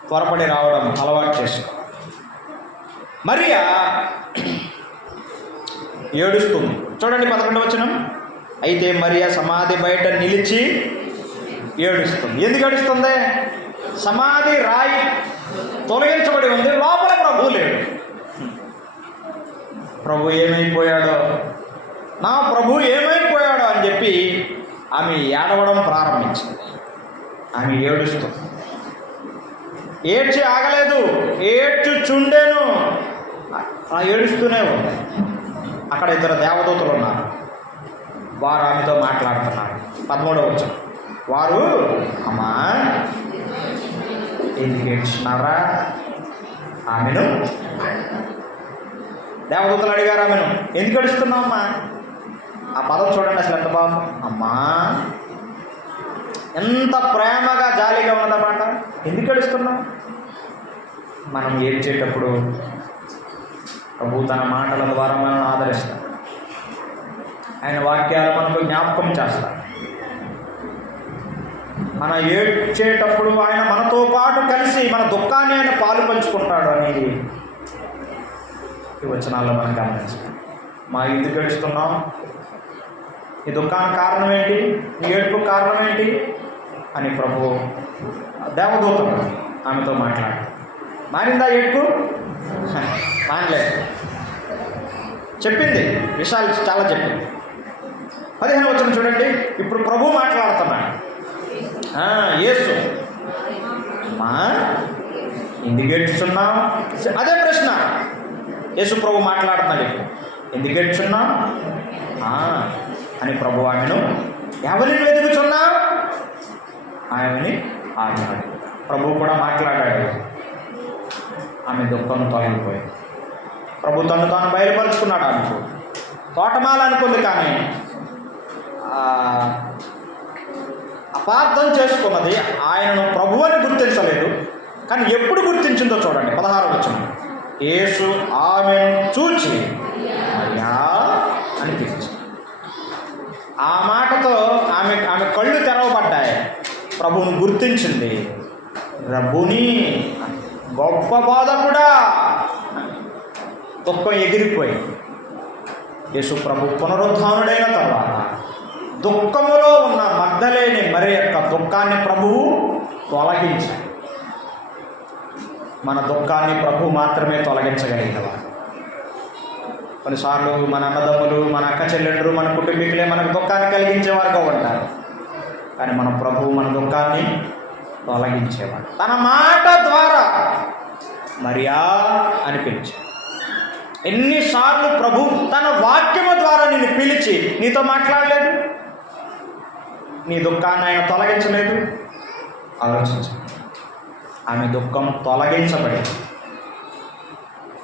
త్వరపడి రావడం అలవాటు చేసుకోవాలి. మరియా ఏడుస్తుంది. చూడండి 11వ వచనం. అయితే మరియా సమాధి బయట నిలిచి ఏడుస్తుంది. ఎందుకు ఏడుస్తుంది? సమాధి రాయి తొలగించబడి ఉంది, లోపల ప్రభు లేడు. ప్రభు ఏమైపోయాడో, నా ప్రభు ఏమైపోయాడో అని చెప్పి ఆమె ఏడవడం ప్రారంభించింది. ఆమె ఏడుస్తుంది. ఏడ్చి ఆగలేదు, ఏడ్చుచుండెను. ఏడుస్తూనే ఉంది. అక్కడ 2 దేవదూతలు ఉన్నారు. వారు ఆమెతో మాట్లాడుతున్నారు. 13వ వచనం. వారు, అమ్మా ఎందుకు ఏడ్చినారా? ఆమెను దేవదూతలు అడిగారు, ఆమెను ఎందుకు ఏడుస్తున్నావు అమ్మా? ఆ పదం చూడండి అసలు ఎంత బాగుంది. అమ్మా, ఎంత ప్రేమగా జాలిగా ఉన్నదన్నమాట. ఎందుకు ఏడుస్తున్నావు? మనం ఏడ్చేటప్పుడు ప్రభు తన మాటల ద్వారా మనం ఆదరిస్తాడు. ఆయన వాక్యాలు మనకు జ్ఞాపకం చేస్తాడు. మన ఏడ్చేటప్పుడు ఆయన మనతో పాటు కలిసి మన దుఃఖాన్ని ఆయన పాలు పంచుకుంటాడు అనేది ఈ వచనాల్లో మనం గమనించాలి. మా ఎందుకు ఏడుస్తున్నాం? ఈ దుఃఖానికి కారణం ఏంటి? ఈ ఏడుపు కారణం ఏంటి అని ప్రభు దేవదూతలు ఆమెతో మాట్లాడు. మారిందా ఏడుపు? మానలేదు. చెప్పింది, విషయాలు చాలా చెప్పింది. 15వ వచనం చూడండి. ఇప్పుడు ప్రభు మాట్లాడుతున్నాడు. యేసు, అమ్మా ఎందుకు ఏడ్చున్నావు? అదే ప్రశ్న యేసు ప్రభు మాట్లాడుతున్నాడు. ఎందుకు ఏడ్చున్నావు అని ప్రభు ఆమెను, ఎవరిని వెతుకుచున్నావు? ఆమెని ఆమె ప్రభు కూడా మాట్లాడాడు. ఆమె దుఃఖం తొలగిపోయింది. ప్రభు తను తాను బయలుపరుచుకున్నాడు. ఆమెకు తోటమాల అనుకుంది, కానీ అపార్థం చేసుకున్నది. ఆయనను ప్రభు అని గుర్తించలేదు. కానీ ఎప్పుడు గుర్తించిందో చూడండి. 16వ వచనం. యేసు ఆమెను చూచి అయ్యా అని పిలిచి, ఆ మాటతో ఆమె కళ్ళు తెరవబడ్డాయి. ప్రభువును గుర్తించింది. రబ్బుని, గొప్ప బోధకుడా. దుఃఖం ఎగిరిపోయింది. యేసు ప్రభు పునరుద్ధానుడైన తర్వాత దుఃఖములో ఉన్న మగ్ధలేని మరి యొక్క దుఃఖాన్ని ప్రభువు తొలగించాడు. మన దుఃఖాన్ని ప్రభు మాత్రమే తొలగించగలిగినవాడు. కొన్నిసార్లు మన అన్నదమ్ములు, మన అక్క చెల్లెండ్రు, మన కుటుంబీకులే మనకు దుఃఖాన్ని కలిగించేవారుగా ఉంటారు. కానీ మన ప్రభువు మన దుఃఖాన్ని తొలగించేవాడు. తన మాట ద్వారా మరియా అని పిలిచాడు. ఎన్నిసార్లు ప్రభు తన వాక్యము ద్వారా నిన్ను పిలిచి నీతో మాట్లాడలేదు? నీ దుఃఖాన్ని ఆయన తొలగించలేదు? ఆలోచించు. ఆమె దుఃఖం తొలగించబడింది.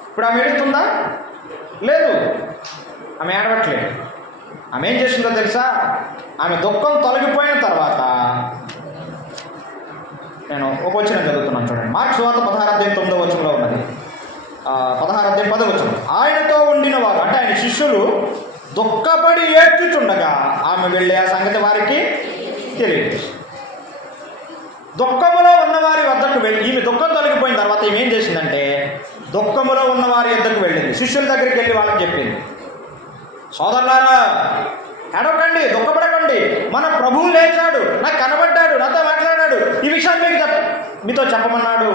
ఇప్పుడు ఆమె ఏడుస్తుందా? లేదు, ఆమె ఏడవట్లేదు. ఆమె ఏం చేసిందో తెలుసా? ఆమె దుఃఖం తొలగిపోయిన తర్వాత, నేను ఒక వచనం చదువుతున్నాను చూడండి. మార్క్స్ వార్త 16:9 వచనంలో ఉన్నది. 16:10 వచనం. ఆయనతో ఉండిన వారు, అంటే ఆయన శిష్యులు దుఃఖపడి ఏడ్చుచుండగా ఆమె వెళ్ళి ఆ సంగతి వారికి తెలియదు. దుఃఖములో ఉన్నవారి వద్దకు వెళ్ళి, ఈమె దుఃఖం తొలగిపోయిన తర్వాత ఈమె ఏం చేసిందంటే దుఃఖములో ఉన్నవారి వద్దకు వెళ్ళింది. శిష్యుల దగ్గరికి వెళ్ళి వాళ్ళకి చెప్పింది, సోదరులారా ఏడవకండి, దుఃఖపడకండి, మన ప్రభువు లేచాడు, నాకు కనబడ్డాడు, నాతో మాట్లాడాడు, ఈ విషయాన్ని మీతో చెప్పమన్నాడు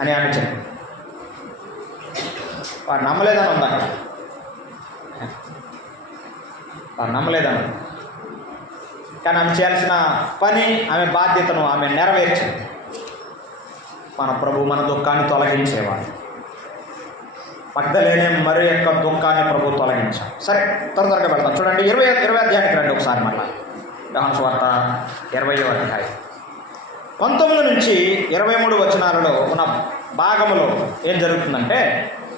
అని ఆమె చెప్పింది. వారు నమ్మలేదని ఉందా? వారు నమ్మలేదని. కానీ ఆమె చేయాల్సిన పని, ఆమె బాధ్యతను ఆమె నెరవేర్చింది. మన ప్రభు మన దుఃఖాన్ని తొలగించేవాడు. మగ్ధలేని మరి యొక్క దుఃఖాన్ని ప్రభు తొలగించాడు. సరే, త్వరగా వెళ్తాం. చూడండి 20 అధ్యాయానికి రండి ఒకసారి. మళ్ళా యోహాను సువార్త 20వ అధ్యాయం 19 నుంచి 23 వచనాలలో ఉన్న భాగంలో ఏం జరుగుతుందంటే,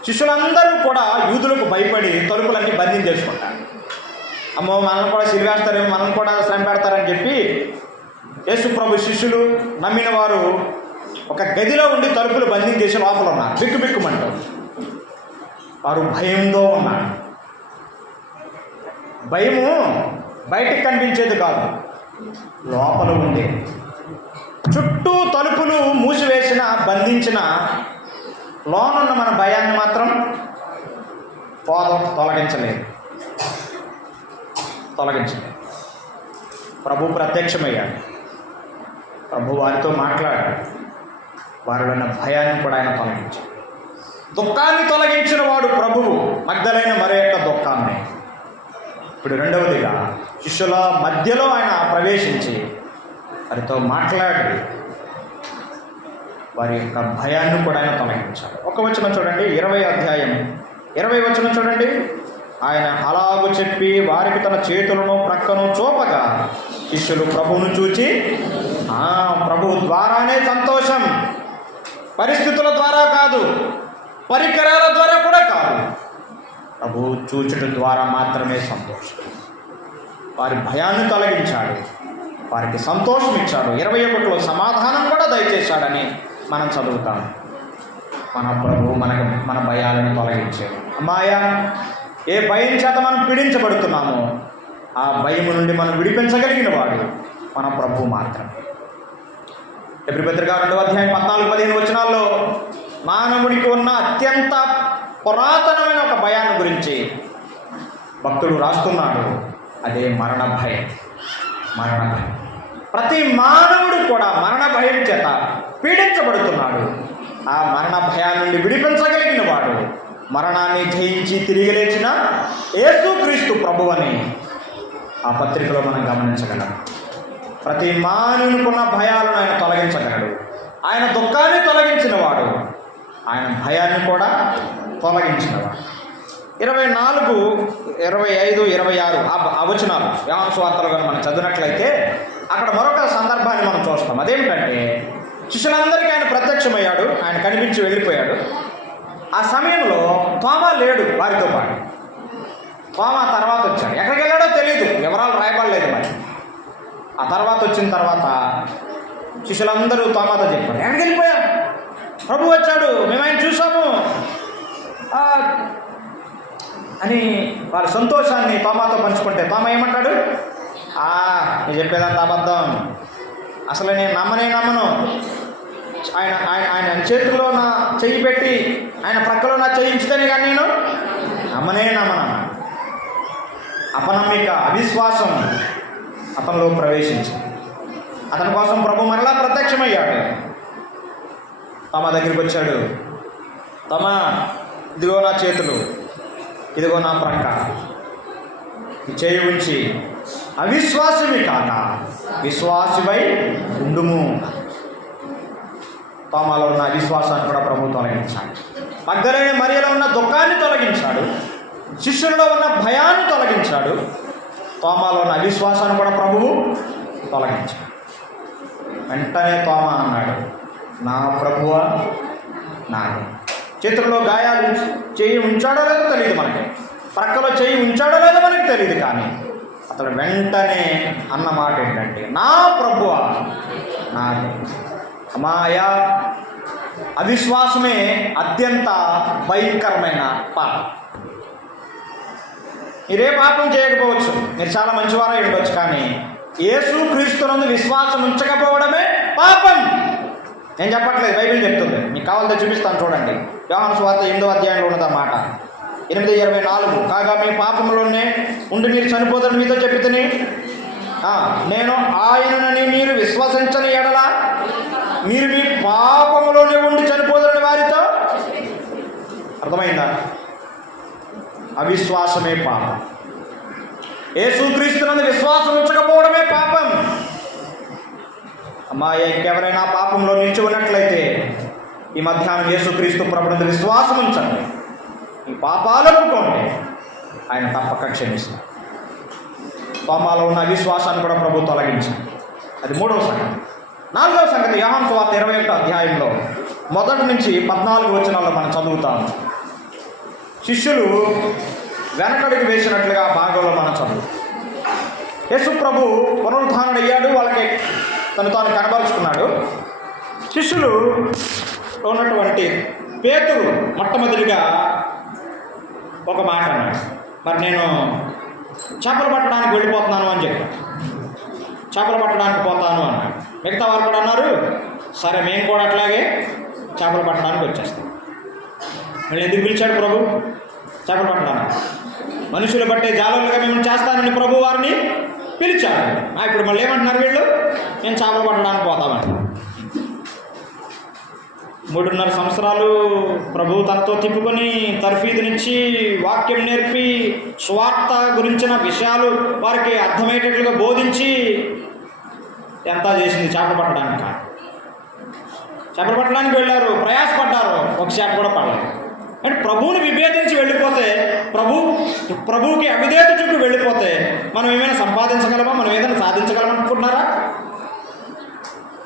శిష్యులందరూ కూడా యూదులకు భయపడి తలుపులన్నీ బంధించేసుకుంటారు. అమ్మో మనల్ని కూడా సిరివేస్తారేమో, మనం కూడా శ్రమ పెడతారని చెప్పి యేసు ప్రభు శిష్యులు నమ్మిన వారు ఒక గదిలో ఉండి తలుపులు బంధించేసి లోపల ఉన్నారు. బిక్కుబిక్కుమంటూ వారు భయంతో ఉన్నారు. భయము బయటికి కనిపించేది కాదు, లోపల ఉండేది. చుట్టూ తలుపులు మూసివేసిన, బంధించిన, లోనున్న మన భయాన్ని మాత్రం తొలగించలేదు. ప్రభు ప్రత్యక్షమయ్యాడు. ప్రభు వారితో మాట్లాడాడు. వారిలో ఉన్న భయాన్ని కూడా ఆయన తొలగించాడు. దుఃఖాన్ని తొలగించిన వాడు ప్రభువు, మగ్దలైన మరి యొక్క దుఃఖాన్ని. ఇప్పుడు రెండవదిగా శిష్యుల మధ్యలో ఆయన ప్రవేశించి వారితో మాట్లాడి వారి యొక్క భయాన్ని కూడా ఆయన తొలగించాడు. ఒక వచనం చూడండి, 20వ అధ్యాయం 20వ వచనం చూడండి. ఆయన అలాగూ చెప్పి వారికి తన చేతులను ప్రక్కను చూపగా శిష్యులు ప్రభువును చూచి, ప్రభువు ద్వారానే సంతోషం, పరిస్థితుల ద్వారా కాదు, పరికరాల ద్వారా కూడా కాదు, ప్రభువు చూచుట ద్వారా మాత్రమే సంతోషం. వారి భయాన్ని తొలగించాడు, వారికి సంతోషం ఇచ్చాడు, 21లో సమాధానం కూడా దయచేశాడని మనం చదువుతాం. మన ప్రభు మన భయాలను తొలగించాడు. అమ్మాయ, ఏ భయం చేత మనం పీడించబడుతున్నామో ఆ భయము నుండి మనం విడిపించగలిగిన వాడు మన ప్రభు మాత్రమే. ఎబ్రీ పత్రిక 2వ అధ్యాయం 14-15 వచనాల్లో మానవుడికి ఉన్న అత్యంత పురాతనమైన ఒక భయాన్ని గురించి భక్తుడు రాస్తున్నాడు. అదే మరణ భయం. ప్రతి మానవుడు కూడా మరణ భయం చేత పీడించబడుతున్నాడు. ఆ మరణ భయాన్ని నుండి విడిపించగలిగిన వాడు, మరణాన్ని జయించి తిరిగి లేచిన యేసుక్రీస్తు ప్రభువని ఆ పత్రికలో మనం గమనించగలం. ప్రతి మానవునికున్న భయాలను ఆయన తొలగించగలడు. ఆయన దుఃఖాన్ని తొలగించిన వాడు, ఆయన భయాన్ని కూడా తొలగించినవాడు. 24, 25, 26 ఆ వచనాలు యోహాను సువార్తలో కానీ మనం చదివినట్లయితే అక్కడ మరొక సందర్భాన్ని మనం చూస్తాం. అదేమిటంటే, శిష్యులందరికీ ఆయన ప్రత్యక్షమయ్యాడు, ఆయన కనిపించి వెళ్ళిపోయాడు. ఆ సమయంలో తోమా లేడు వారితో పాటు. తోమా తర్వాత వచ్చాడు. ఎక్కడికి వెళ్ళాడో తెలియదు, వివరాలు రాయబడలేదు. మరి ఆ తర్వాత వచ్చిన తర్వాత శిష్యులందరూ తోమాతో చెప్పారు, ఎక్కడికి వెళ్ళిపోయా, ప్రభు వచ్చాడు, మేము ఆయన చూసాము అని వారి సంతోషాన్ని తోమాతో పంచుకుంటే తోమా ఏమంటాడు, నేను చెప్పేదంత అబద్ధం, అసలు నేను నమ్మను. ఆయన చేతుల్లో నా చెయ్యి పెట్టి ఆయన ప్రక్కలో నా చేయించుతేనే కానీ నేను నమ్మను. అపనమ్మిక, అవిశ్వాసం అతనిలో ప్రవేశించింది. అతని కోసం ప్రభు మరలా ప్రత్యక్షమయ్యాడు. తమ దగ్గరికి వచ్చాడు. ఇదిగో నా చేతులు, ఇదిగో నా ప్రక్క, చేయి ఉంచి అవిశ్వాసివి కాక విశ్వాసివై ఉండుము. తోమాలో ఉన్న అవిశ్వాసాన్ని కూడా ప్రభు తొలగించాడు. మగ్దలైన మరియలో ఉన్న దుఃఖాన్ని తొలగించాడు. శిష్యులలో ఉన్న భయాన్ని తొలగించాడు. తోమాలో ఉన్న అవిశ్వాసాన్ని కూడా ప్రభువు తొలగించాడు. వెంటనే తోమా అన్నాడు, నా ప్రభువా నాదే. చేతుల్లో గాయాలు చేయి ఉంచాడో లేదో తెలియదు మనకి, ప్రక్కలో చేయి ఉంచాడో లేదో మనకి తెలియదు, కానీ అతడు వెంటనే అన్న మాట ఏంటంటే, నా ప్రభువా నాదే. అమాయా, అవిశ్వాసమే అత్యంత భయంకరమైన పాపం. మీరే పాపం చేయకపోవచ్చు, మీరు చాలా మంచివారై ఉండొచ్చు, కానీ యేసుక్రీస్తునందు విశ్వాసం ఉంచకపోవడమే పాపం. నేను చెప్పట్లేదు, బైబిల్ చెప్తుంది. మీకు కావాలంటే చూపిస్తాను, చూడండి. యోహాను సువార్త 8వ అధ్యాయంలో ఉన్నదన్నమాట. 8:24 కాగా మీ పాపంలోనే ఉండి మీరు చనిపోదని మీతో చెప్తుని, నేను ఆయనని మీరు విశ్వసించని ఎడల మీరు మీ పాపంలోనే ఉండి చనిపోదని వారితో. అర్థమైందా? అవిశ్వాసమే పాపం. యేసుక్రీస్తునందు విశ్వాసం ఉంచకపోవడమే పాపం. ఇంకెవరైనా పాపంలో నిలిచి ఉన్నట్లయితే ఈ మధ్యాహ్నం యేసుక్రీస్తు ప్రభునందు విశ్వాసం ఉంచండి, ఈ పాపాలు ఒప్పుకోండి, ఆయన తప్పక క్షమిస్తాడు. పాపాలో ఉన్న అవిశ్వాసాన్ని కూడా ప్రభు తొలగించాడు. అది 3వ సంగతి. 4వ సంగతి యోహాను సువార్త 21వ అధ్యాయంలో 1 నుంచి 14 వచనాల్లో మనం చదువుతాము. శిష్యులు వెనకడుగు వేసినట్లుగా భాగంలో మనం చదువుతాం. యేసు ప్రభు పునరుద్ధానుడు అయ్యాడు, వాళ్ళకి తాను కనబరుచుకున్నాడు. శిష్యులు ఉన్నటువంటి పేతురు మొట్టమొదటిగా ఒక మాట అన్నాడు, మరి నేను చేపలు పట్టడానికి వెళ్ళిపోతున్నాను అని చెప్పాడు. చేపలు పట్టడానికి పోతాను అన్నాడు. మిగతా వారు కూడా అన్నారు, సరే మేము కూడా అట్లాగే చేపలు పట్టడానికి వచ్చేస్తాం. మళ్ళీ ఎందుకు పిలిచాడు ప్రభు? చేపలు పట్టడానికి. మనుషులు బట్టే జాలలుగా మేము చేస్తానని ప్రభు వారిని పిలిచాడు. ఇప్పుడు మళ్ళీ ఏమంటున్నారు వీళ్ళు? మేము చేపలు పట్టడానికి పోతామని. 3.5 సంవత్సరాలు ప్రభు తనతో తిప్పుకొని తర్ఫీదునిచ్చి వాక్యం నేర్పి స్వార్థ గురించిన విషయాలు వారికి అర్థమయ్యేటట్లుగా బోధించి ఎంత చేసింది చేపలు పట్టడానికి. చేపలు పట్టడానికి వెళ్ళారు, ప్రయాసపడ్డారు, ఒక చేప కూడా పడలేదు. అంటే ప్రభువుని విభేదించి వెళ్ళిపోతే, ప్రభువుకి అవిధేయత చుట్టూ వెళ్ళిపోతే మనం ఏమైనా సంపాదించగలమా? మనం ఏదైనా సాధించగలమనుకుంటున్నారా?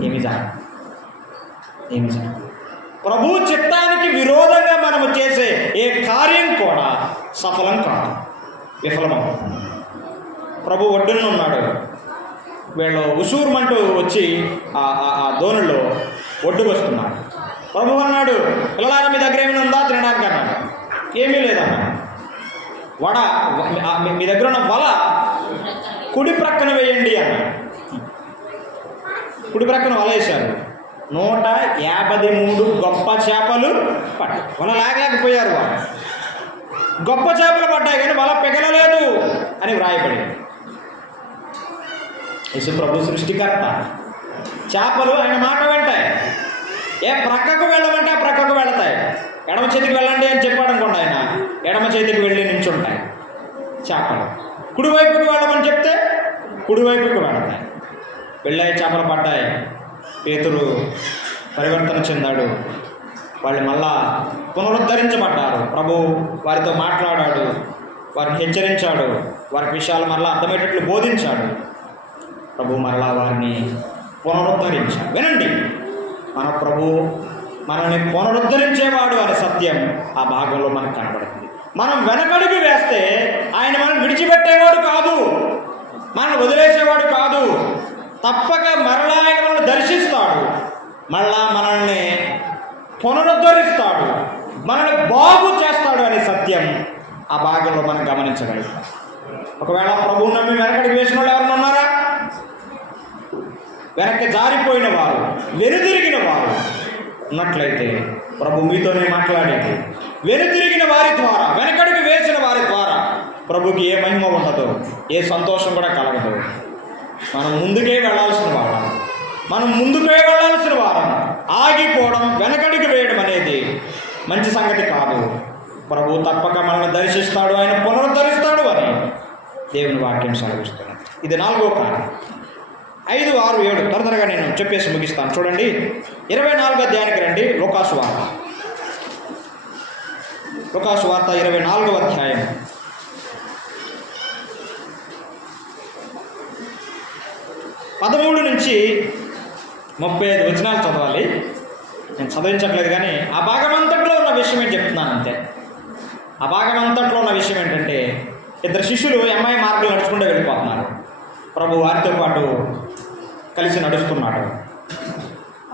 ఏమి జరగదు. ప్రభు చిత్తానికి విరోధంగా మనము చేసే ఏ కార్యం కూడా సఫలం కాదు, విఫలమవుతుంది. ప్రభు ఒడ్డున ఉన్నాడు, వీళ్ళు ఉసూరుమంటూ వచ్చి ఆ దోణిలో ఒడ్డుకు వస్తున్నాడు. ప్రభు అన్నాడు, పిల్లలారా మీ దగ్గర ఏమైనా ఉందా తినడానికి అన్నాడు. ఏమీ లేదన్నాడు. మీ దగ్గర ఉన్న వల కుడి ప్రక్కన వేయండి అన్నాడు. కుడి ప్రక్కన వల వేశారు. 153 గొప్ప చేపలు పడ్డాయి. వల లేకపోయారు. వాళ్ళు గొప్ప చేపలు పడ్డాయి కానీ వల పెగలలేదు అని వ్రాయబడింది. యేసు ప్రభు సృష్టికర్త. చేపలు ఆయన మాట వింటాయి. ఏ ప్రక్కకు వెళ్ళమంటే ఆ ప్రక్కకు వెళతాయి. ఎడమ చేతికి వెళ్ళండి అని చెప్పాడు అనుకోండి, ఆయన ఎడమ చేతికి వెళ్ళి నించుంటాయి చేపలు. కుడివైపుకి వెళ్ళమని చెప్తే కుడివైపుకి వెళతాయి. వెళ్ళాయి, చేపలు పడ్డాయి. పేతురు పరివర్తన చెందాడు. వాళ్ళు మళ్ళా పునరుద్ధరించబడ్డారు. ప్రభు వారితో మాట్లాడాడు, వారిని హెచ్చరించాడు, వారి విషయాలు మళ్ళా అర్థమయ్యేటట్లు బోధించాడు. ప్రభు మరలా వారిని పునరుద్ధరించాడు. వినండి, మన ప్రభు మనల్ని పునరుద్ధరించేవాడు అనే సత్యం ఆ భాగంలో మనకు కనబడుతుంది. మనం వెనకడుగు వేస్తే ఆయన మనం విడిచిపెట్టేవాడు కాదు, మనల్ని వదిలేసేవాడు కాదు. తప్పక మరలా ఆయన మనల్ని దర్శిస్తాడు, మళ్ళా మనల్ని పునరుద్ధరిస్తాడు, మనల్ని బాగు చేస్తాడు అనే సత్యం ఆ భాగంలో మనం గమనించగలుగుతాం. ఒకవేళ ప్రభువు నమ్మి వెనకడికి వేసిన వాళ్ళు ఎవరైనా ఉన్నారా? వెనక్కి జారిపోయిన వారు, వెనుదిరిగిన వారు ఉన్నట్లయితే ప్రభు మీతోనే మాట్లాడేది. వెనుదిరిగిన వారి ద్వారా, వెనకడికి వేసిన వారి ద్వారా ప్రభుకి ఏ మహిమ ఉండదు, ఏ సంతోషం కూడా కలగదు. మనం ముందుకే వెళ్ళాల్సిన వారం ఆగిపోవడం, వెనకడికి వేయడం అనేది మంచి సంగతి కాదు. ప్రభు తప్పక మనల్ని దర్శిస్తాడు, ఆయన పునరుద్ధరిస్తాడు అని దేవుని వాక్యం సెలవిస్తున్నాడు. ఇది 4వ కారణం. 5, 6, 7 త్వరగా నేను చెప్పేసి ముగిస్తాను. చూడండి, 24వ అధ్యాయానికి రండి. లూకాసు వార్త 24వ అధ్యాయం 13 నుంచి 35 వచనాలు చదవాలి. నేను చదివించట్లేదు కానీ ఆ భాగమంతట్లో ఉన్న విషయం ఏంటి చెప్తున్నాను అంతే. ఆ భాగమంతట్లో ఉన్న విషయం ఏంటంటే, 2 శిష్యులు అమ్మాయి మార్గంలో నడుచుకుంటూ వెళ్ళిపోతున్నారు. ప్రభు వారితో పాటు కలిసి నడుస్తున్నాడు.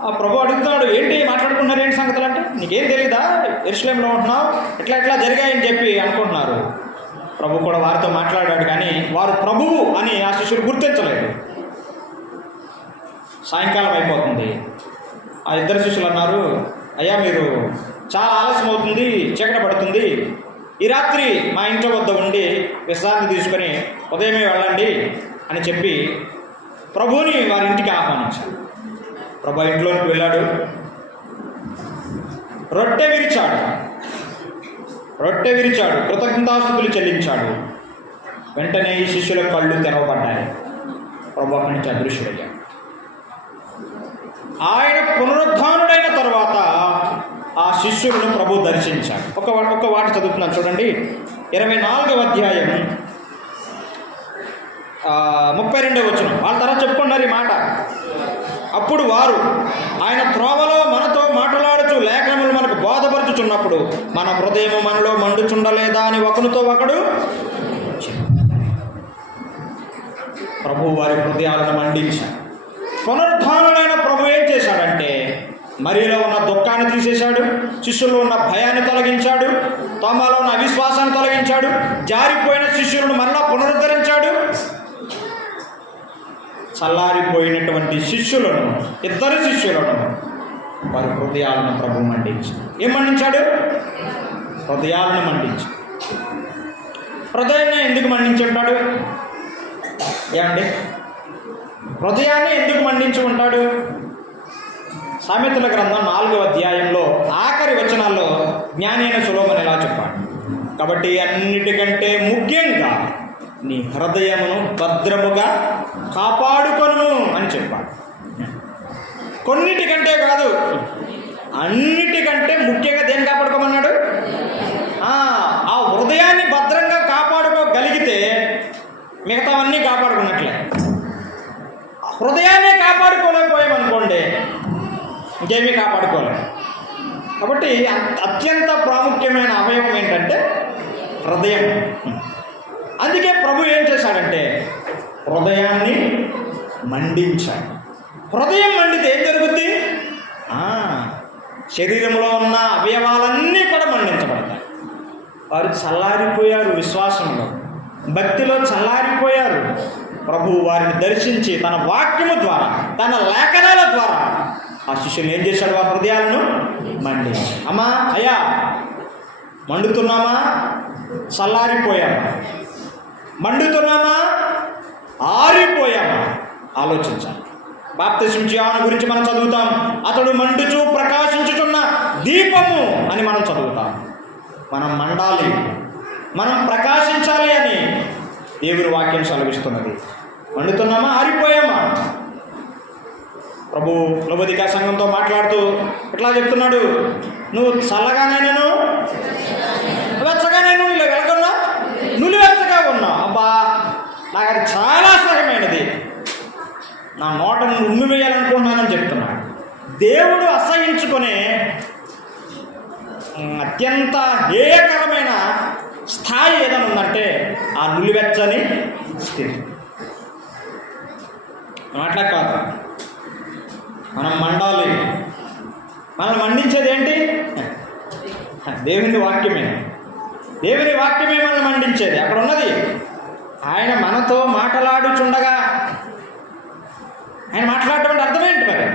ఆ ప్రభు అడుగుతున్నాడు, ఏంటి మాట్లాడుకుంటున్నారు, ఏంటి సంగతులు అంటే, నీకేం తెలియదా, యెరూషలేములో ఉంటున్నావు, ఇట్లా జరిగాయని చెప్పి అనుకుంటున్నారు. ప్రభు కూడా వారితో మాట్లాడాడు కానీ వారు ప్రభువు అని ఆ శిష్యులు గుర్తించలేదు. సాయంకాలం అయిపోతుంది. ఆ 2 శిష్యులు అన్నారు, అయ్యా మీరు చాలా ఆలస్యం అవుతుంది, చీకటి పడుతుంది, ఈ రాత్రి మా ఇంట్లో వద్ద ఉండి విశ్రాంతి తీసుకొని ఉదయమే వెళ్ళండి అని చెప్పి ప్రభువుని వారి ఇంటికి ఆహ్వానించాడు. ప్రభు ఇంట్లోకి వెళ్ళాడు, రొట్టె విరిచాడు, కృతజ్ఞతాస్తుతులు చెల్లించాడు. వెంటనే ఈ శిష్యుల కళ్ళు తెరవబడ్డాయి. ప్రభు అక్కడి నుంచి అదృశ్యుడయ్యాడు. ఆయన పునరుద్ధానుడైన తర్వాత ఆ శిష్యులను ప్రభు దర్శించాడు. ఒక వాటి చదువుతున్నాను చూడండి. 24వ అధ్యాయం 32వ వచనం. వాళ్ళ తర్వాత చెప్పుకున్నారు ఈ మాట. అప్పుడు వారు, ఆయన త్రోవలో మనతో మాట్లాడుచు లేఖనములు మనకు బోధపరుచుచున్నప్పుడు మన హృదయము మనలో మండుచుండలేదా అని ఒకరితో ఒకడు. ప్రభు వారి హృదయాలను మండించాడు. పునరుద్ధానుడైన ప్రభు ఏం చేశాడంటే, మరియలో ఉన్న దుఃఖాన్ని తీసేశాడు, శిష్యుల్లో ఉన్న భయాన్ని తొలగించాడు, తోమాలో ఉన్న అవిశ్వాసాన్ని తొలగించాడు. జారిపోయిన శిష్యులను మరలా పునరుద్ధరించాడు. చల్లారిపోయినటువంటి శిష్యులను, ఇద్దరు శిష్యులను, వారి హృదయాలను ప్రభు మండించాడు. ఏం మండించాడు? హృదయాలను మండించాడు. హృదయాన్ని ఎందుకు మండించుంటాడు? ఏమండి, హృదయాన్ని ఎందుకు మండించి ఉంటాడు? సామెతల గ్రంథం 4వ అధ్యాయంలో ఆఖరి వచనాల్లో జ్ఞాని అయిన సొలొమోను ఇలా చెప్పాడు, కాబట్టి అన్నిటికంటే ముఖ్యంగా నీ హృదయమును భద్రముగా కాపాడుకొను అని చెప్పాడు. కొన్నిటికంటే కాదు, అన్నిటికంటే ముఖ్యంగా దేన్ని కాపాడుకోమన్నాడు? ఆ హృదయాన్ని భద్రంగా కాపాడుకోగలిగితే మిగతావన్నీ కాపాడుకున్నట్లే. హృదయాన్ని కాపాడుకోలేకపోయామనుకోండి, ఇంకేమీ కాపాడుకోలేము. కాబట్టి అత్యంత ప్రాముఖ్యమైన అవయవం ఏంటంటే హృదయం. అందుకే ప్రభు ఏం చేశాడంటే హృదయాన్ని మండించాడు. హృదయం మండితే ఏం జరుగుద్ది? శరీరంలో ఉన్న అవయవాలన్నీ కూడా మండించబడతాయి. వారు చల్లారిపోయారు, విశ్వాసంలో భక్తిలో చల్లారిపోయారు. ప్రభువు వారిని దర్శించి తన వాక్యము ద్వారా, తన లేఖనాల ద్వారా ఆ శిష్యులు ఏం చేశాడు? వారి హృదయాలను మండించి, అమ్మా అయ్యా మండుతున్నామా, చల్లారిపోయామా, మండుతున్నామా, ఆరిపోయామా ఆలోచించాలి. బాప్తిస్మం యోహాను గురించి మనం చదువుతాం, అతడు మండుచు ప్రకాశించుచున్న దీపము అని మనం చదువుతాం. మనం మండాలి, మనం ప్రకాశించాలి అని దేవుని వాక్యం సెలవిస్తున్నది. మండుతున్నామా, ఆరిపోయామా? ప్రభు లవోదికా సంఘంతో మాట్లాడుతూ ఇట్లా చెప్తున్నాడు, నువ్వు చల్లగానైనాను వెచ్చగానైనా ఇలా వెలగన్నా, నువ్వు వెచ్చగా ఉన్నావు. అబ్బా, నాకు అది చాలా సహజమైనది, నా నోటను ఉమ్మి వేయాలనుకుంటున్నానని చెప్తున్నాడు. దేవుడు అసహించుకునే అత్యంత హేయకరమైన స్థాయి ఏదైనా ఉందంటే ఆ నులివెచ్చని స్థితి. అట్లా కాదు, మనం మండాలి. మనల్ని మండించేది ఏంటి? దేవుని వాక్యమే. దేవుని వాక్యమే మనల్ని మండించేది. అక్కడ ఉన్నది ఆయన మనతో మాట్లాడుచుండగా, ఆయన మాట్లాడటం అర్థమేంటి మరి?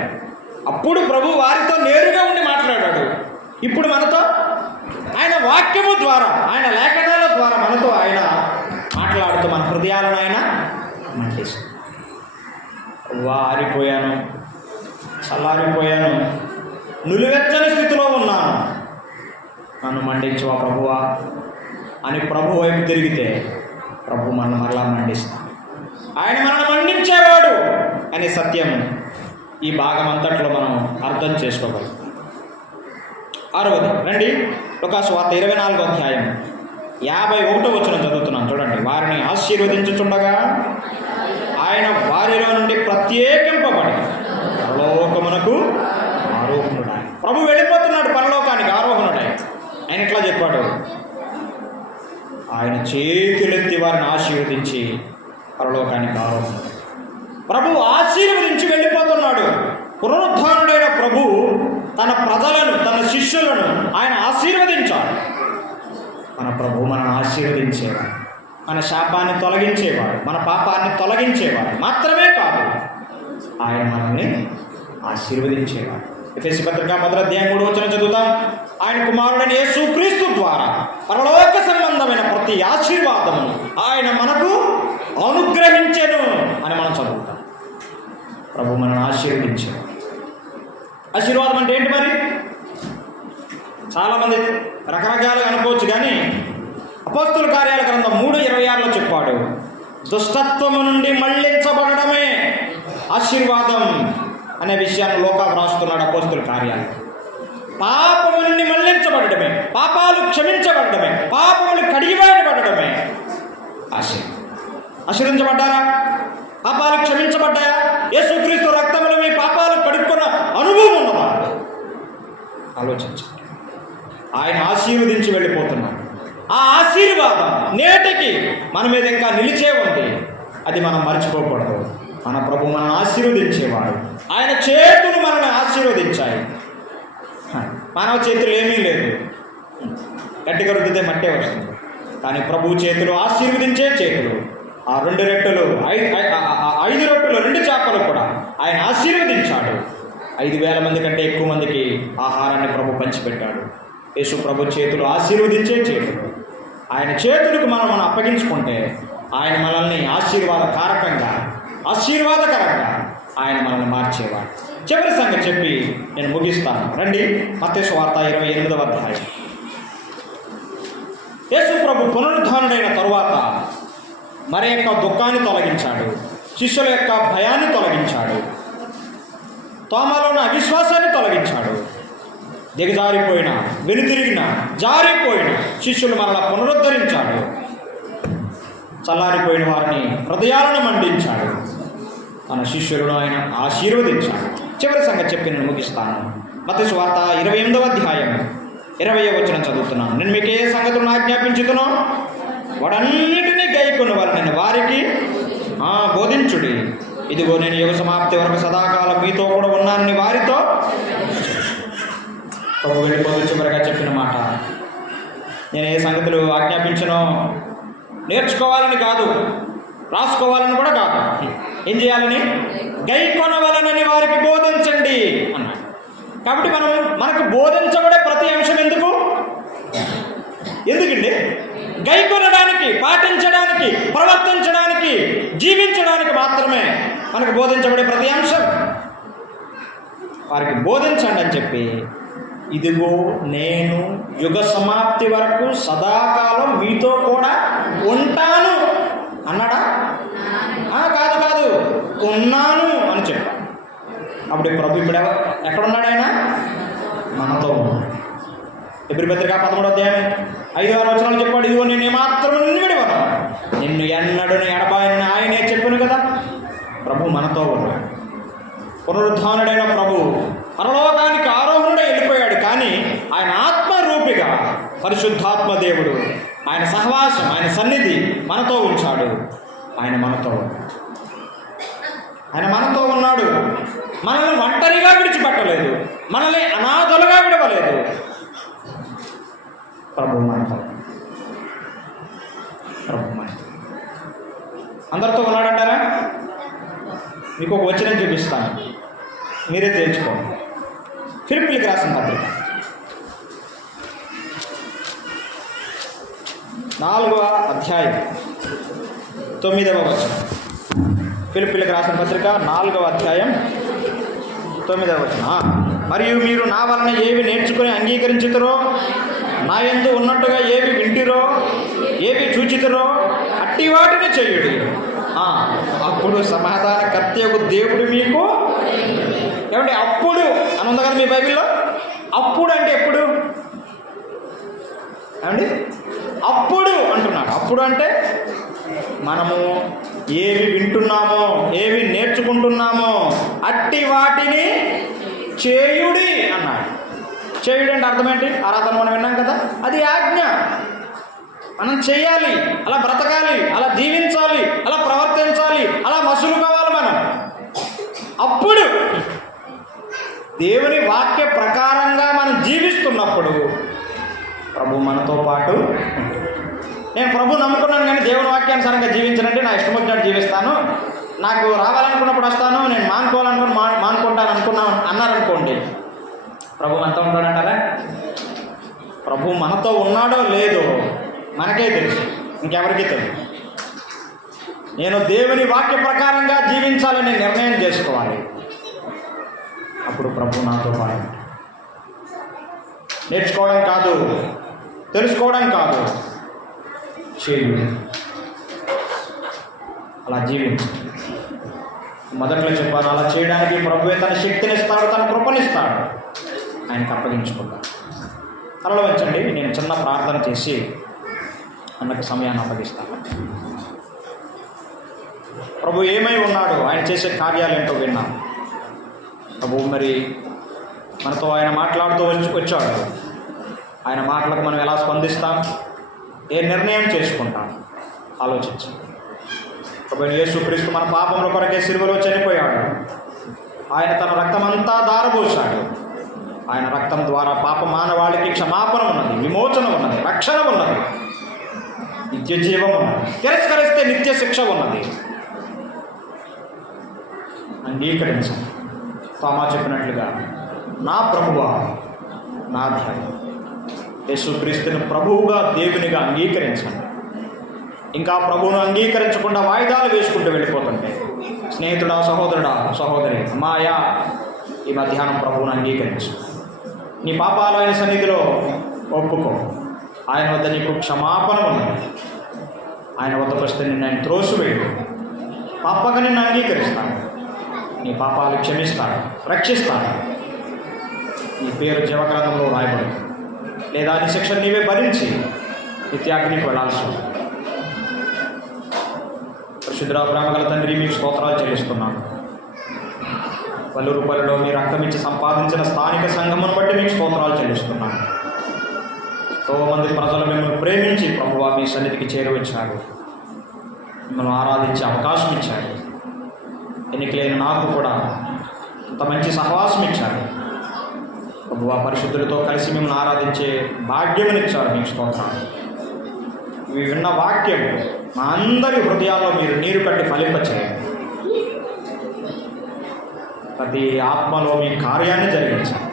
అప్పుడు ప్రభు వారితో నేరుగా ఉండి మాట్లాడాడు. ఇప్పుడు మనతో ఆయన వాక్యము ద్వారా, ఆయన లేఖనాల ద్వారా మనతో ఆయన మాట్లాడుతూ మన హృదయాలను ఆయన మండిస్తాడు. ఆరిపోయాను, చల్లారిపోయాను, నులివెచ్చని స్థితిలో ఉన్నాను, నన్ను మండించవా ప్రభువా అని ప్రభు వైపు తిరిగితే ప్రభు మనల్ని మరలా మండిస్తాడు. ఆయన మనల్ని మండించేవాడు అనే సత్యం ఈ భాగం అంతట్లో మనం అర్థం చేసుకోగలం. 6వది రండి, లూకాసు వార్త 24వ అధ్యాయం 51వ వచనం చదువుతున్నాను చూడండి. వారిని ఆశీర్వదించుచుండగా ఆయన వారిలో నుండి ప్రత్యేకింపబడి పరలోకమునకు ఆరోహణుడు. ప్రభు వెళ్ళిపోతున్నాడు పరలోకానికి, ఆరోహణుడై. ఆయన ఇట్లా చెప్పాడు, ఆయన చేతులెత్తి వారిని ఆశీర్వదించి పరలోకానికి ఆరోహణుడు. ప్రభు ఆశీర్వదించి వెళ్ళిపోతున్నాడు. పునరుద్ధానుడైన ప్రభు తన ప్రజలను, తన శిష్యులను ఆయన ఆశీర్వదించాడు. మన ప్రభు మనల్ని ఆశీర్వదించేవాడు, మన శాపాన్ని తొలగించేవాడు, మన పాపాన్ని తొలగించేవాడు మాత్రమే కాదు, ఆయన మనల్ని ఆశీర్వదించేవాడు. ఎఫెసీ పత్రిక 1వ అధ్యాయం 3వ వచనం చదువుతాం. ఆయన కుమారుడైన యేసుక్రీస్తు ద్వారా పరలోక సంబంధమైన ప్రతి ఆశీర్వాదమును ఆయన మనకు అనుగ్రహించెను అని మనం చదువుతాం. ప్రభు మనల్ని ఆశీర్వదించాడు. ఆశీర్వాదం అంటే ఏంటి మరి? చాలామంది రకరకాలుగా అనుకోవచ్చు, కానీ అపోస్తుల కార్యాల గ్రంథం 3:26లో చెప్పాడు, దుష్టత్వము నుండి మళ్లించబడమే ఆశీర్వాదం అనే విషయాన్ని లోకాకు రాస్తున్నాడు అపోస్తుల కార్యాలు. పాపము నుండి మళ్లించబడమే, పాపాలు క్షమించబడమే, పాపములు కడిగివేయబడమే ఆశీర్వించబడ్డారా? పాపాలు క్షమించబడ్డాయా? యేసుక్రీస్తు రక్తములో మీ పాపాలు కడుక్కున్న అనుభవం ఉన్నదా? ఆలోచించండి. ఆయన ఆశీర్వదించి వెళ్ళిపోతున్నాడు. ఆ ఆశీర్వాదం నేటికి మన మీద ఇంకా నిలిచే ఉంది. అది మనం మర్చిపోకూడదు. మన ప్రభు మనల్ని ఆశీర్వదించేవాడు. ఆయన చేతులు మనల్ని ఆశీర్వదించాయి. మానవ చేతులు ఏమీ లేదు. గట్టిగా రుద్దితే మట్టే వస్తుంది. కానీ ప్రభు చేతులు ఆశీర్వదించే చేతులు. ఆ 2 రొట్టెలు 5 రొట్టెలు 2 చేపలు కూడా ఆయన ఆశీర్వదించాడు. 5,000 మంది కంటే ఎక్కువ మందికి ఆహారాన్ని ప్రభు పంచిపెట్టాడు. యేసు ప్రభు చేతులు ఆశీర్వదించే చేతులు. ఆయన చేతులకు మనం అప్పగించుకుంటే ఆయన మనల్ని ఆశీర్వాదకరంగా ఆయన మనల్ని మార్చేవాడు. చివరి సంగతి చెప్పి నేను ముగిస్తాను. రండి, మత్తయి సువార్త 28వ అధ్యాయం. యేసు ప్రభు పునరుద్ధానుడైన తరువాత మరి యొక్క దుఃఖాన్ని తొలగించాడు, శిష్యుల యొక్క భయాన్ని తొలగించాడు, తోమలోని అవిశ్వాసాన్ని తొలగించాడు. దిగజారిపోయిన, వెనుతిరిగిన, జారిపోయిన శిష్యులు మరలా పునరుద్ధరించాడు. చల్లారిపోయిన వారిని హృదయాలను మండించాడు. తన శిష్యులను ఆయన ఆశీర్వదించాడు. చివరి సంగతి చెప్పి నేను ముగిస్తాను. మత్తయి సువార్త 28వ అధ్యాయం 20వ వచనం చదువుతున్నాను. నేను మీకు ఏ సంగతులను ఆజ్ఞాపించుతునో వాడన్నిటినీ గైకొను వారిని వారికి బోధించుడి. ఇదిగో నేను యుగ సమాప్తి వరకు సదాకాలం మీతో కూడా ఉన్నానని వారితో వెళ్ళిపోతూ చివరిగా చెప్పిన మాట. నేను ఏ సంగతులు ఆజ్ఞాపించనో నేర్చుకోవాలని కాదు, రాసుకోవాలని కూడా కాదు, ఏం చేయాలని? గైకొనవలనని వారికి బోధించండి అన్నాడు. కాబట్టి మనకు బోధించబడే ప్రతి అంశం ఎందుకండి? గైకొనడానికి, పాటించడానికి, ప్రవర్తించడానికి, జీవించడానికి మాత్రమే మనకు బోధించబడే ప్రతి అంశం. వారికి బోధించండి అని చెప్పి, ఇదిగో నేను యుగ సమాప్తి వరకు సదాకాలం మీతో కూడా ఉంటాను అన్నాడా? కాదు, ఉన్నాను అని చెప్పాడు. అప్పుడు ప్రభు ఇప్పుడు ఎక్కడున్నాడు? ఆయన మనతో ఉన్నాడు. ఎబ్రీ పత్రిక 13వ అధ్యాయం 5వ వచనంలో చెప్పాడు, ఇదిగో నేను ఏమాత్రం నిన్ను విడివను, నిన్ను ఎన్నడూ ఎడబాయని ఆయనే చెప్పాను కదా. ప్రభు మనతో ఉన్నాడు. పునరుద్ధానుడైన ప్రభు పరలోకానికి ఆరోహణుడే వెళ్ళిపోయాడు. కానీ ఆయన ఆత్మరూపిగా పరిశుద్ధాత్మ దేవుడు ఆయన సహవాసం, ఆయన సన్నిధి మనతో ఉంచాడు. ఆయన మనతో ఉన్నాడు. మనల్ని ఒంటరిగా విడిచిపెట్టలేదు, మనల్ని అనాథలుగా విడవలేదు. ప్రభు మనతో అందరితో ఉన్నాడంటారా? మీకు ఒక వచనం చూపిస్తాను, మీరే తెలుసుకోండి. ఫిలిప్పీయులకు రాసిన పత్రిక 4వ అధ్యాయం 9వ వచనం. ఫిలిప్పీయులకు రాసిన పత్రిక 4వ అధ్యాయం 9వ వచనం. మరియు మీరు నా వలన ఏవి నేర్చుకుని అంగీకరించుతారో, నా యందు ఉన్నట్టుగా ఏవి వింటిరో, ఏవి చూచితురో అట్టి వాటిని చెయ్యుడి. అప్పుడు సమాధానకర్తయగు దేవుడు మీకు ఏమంటే అప్పుడు అని ఉంది కదా మీ బైబిల్లో. అప్పుడు అంటే ఎప్పుడు ఏమండి? అప్పుడు అంటున్నాడు. అప్పుడు అంటే మనము ఏవి వింటున్నామో, ఏవి నేర్చుకుంటున్నామో అట్టి వాటిని చేయుడి అన్నాడు. చేయుడు అంటే అర్థం ఏంటి? ఆరాధన మనం విన్నాం కదా, అది ఆజ్ఞ. మనం చేయాలి, అలా బ్రతకాలి, అలా జీవించాలి, అలా ప్రవర్తించాలి, అలా మసులుకోవాలి మనం. అప్పుడు దేవుని వాక్య ప్రకారంగా మనం జీవిస్తున్నప్పుడు ప్రభు మనతో పాటు. నేను ప్రభు నమ్ముకున్నాను కానీ దేవుని వాక్యానుసారంగా జీవించాలంటే నా ఇష్టం వచ్చినట్టు జీవిస్తాను, నాకు రావాలనుకున్నప్పుడు వస్తాను, నేను మానుకోవాలనుకుని మానుకుంటాను అన్నారనుకోండి, ప్రభు మనతో ఉంటాడంటారా? ప్రభు మనతో ఉన్నాడో లేదో మనకే తెలుసు, ఇంకెవరికీ తెలియదు. నేను దేవుని వాక్య ప్రకారంగా జీవించాలని నిర్ణయం చేసుకోవాలి. అప్పుడు ప్రభు నాతో పాటు. నేర్చుకోవడం కాదు, తెలుసుకోవడం కాదు, చేయుడు. అలా జీవించు. మొదట్లో చెప్పాను, అలా చేయడానికి ప్రభువే తన శక్తిని ఇస్తాడు, తన కృపనిస్తాడు. ఆయనకు అప్పగించుకుంటాడు. తలలో వచ్చండి, నేను చిన్న ప్రార్థన చేసి అన్నకు సమయాన్ని అప్పగిస్తాను. ప్రభు ఏమై ఉన్నాడు, ఆయన చేసే కార్యాలు ఏంటో విన్నాం. ప్రభు మరి మనతో ఆయన మాట్లాడుతూ వచ్చాడు. ఆయన మాటలకు మనం ఎలా స్పందిస్తాం, ఏ నిర్ణయం చేసుకుంటాం ఆలోచించాం. ప్రభు యేసుక్రీస్తు మన పాపముల కొరకే సిలువలో చనిపోయాడు. ఆయన తన రక్తమంతా దారబోశాడు. ఆయన రక్తం ద్వారా పాప మానవాళికి క్షమాపణ ఉన్నది, విమోచన ఉన్నది, రక్షణ ఉన్నది, నిత్య జీవం ఉన్నది. తిరస్కరిస్తే నిత్య శిక్ష ఉన్నది. అంగీకరించండి. తోమా చెప్పినట్లుగా, నా ప్రభువా నా ధ్యానం. యేసుక్రీస్తుని ప్రభువుగా దేవునిగా అంగీకరించండి. ఇంకా ప్రభువును అంగీకరించకుండా వాయిదాలు వేసుకుంటూ వెళ్ళిపోతుంటే, స్నేహితుడా, సహోదరుడా, సహోదరి, అమ్మాయా, ఈ మధ్యాహ్నం ప్రభువును అంగీకరించు. నీ పాపాలు ఆయన సన్నిధిలో ఒప్పుకో. ఆయన వద్ద నీకు క్షమాపణ ఉన్నది. ఆయన వద్దకు వస్తే నిన్ను ఆయన త్రోసివేయడు. తప్పక నిన్ను అంగీకరిస్తాడు. నీ పాపాలు క్షమిస్తాడు, రక్షిస్తాడు. నీ పేరు జీవగ్రంథంలో రాయబడు. లేదా నీ శిక్ష నీవే భరించి నిత్యాగ్నికి వెళ్ళాల్సి ఉంది. పరిశుద్ధ ప్రేమగల తండ్రి, మీకు స్తోత్రాలు చెల్లిస్తున్నాను. వల్లూరుపల్లిలో మీ రక్తం ఇచ్చి సంపాదించిన స్థానిక సంఘమును బట్టి మీకు స్తోత్రాలు చెల్లిస్తున్నాను. ఎంతో మంది ప్రజలు మిమ్మల్ని ప్రేమించి ప్రభువా మీ సన్నిధికి చేరువచ్చారు. మిమ్మల్ని ఆరాధించే అవకాశం ఇచ్చారు. ఎన్నికలైన నాకు కూడా అంత మంచి సహవాసం ఇచ్చారు. ప్రభువా పరిశుద్ధులతో కలిసి మిమ్మల్ని ఆరాధించే భాగ్యమునిచ్చారు. మీకు స్తోత్రాలు. ఇవి విన్న వాక్యం మా అందరి హృదయాల్లో మీరు నీరు కట్టి ఫలింపచేయండి. ప్రతి ఆత్మలో మీ కార్యాన్ని జరిగించండి.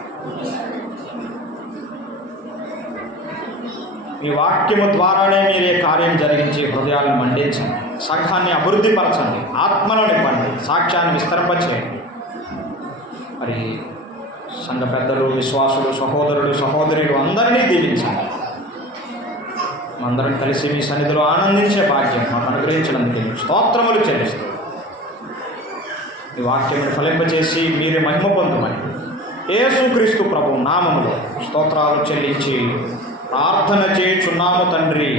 మీ వాక్యము ద్వారానే మీరే కార్యం జరిగించి హృదయాలను మండించండి. సంఘాన్ని అభివృద్ధిపరచండి, ఆత్మలో నింపండి, సాక్ష్యాన్ని విస్తరింపచేయండి. మరి సంఘ పెద్దలు, విశ్వాసులు, సహోదరులు, సహోదరులు అందరినీ దీవించండి. అందరం కలిసి మీ సన్నిధిలో ఆనందించే భాగ్యం మాకు అనుగ్రహించినందుకు స్తోత్రములు చెల్లిస్తూ ఈ వాక్యమును ఫలింపచేసి మీరే మహిమ పొందమని యేసుక్రీస్తు ప్రభు నామములో స్తోత్రాలు చెల్లించి ప్రార్థన చేయుచున్నాము తండ్రి.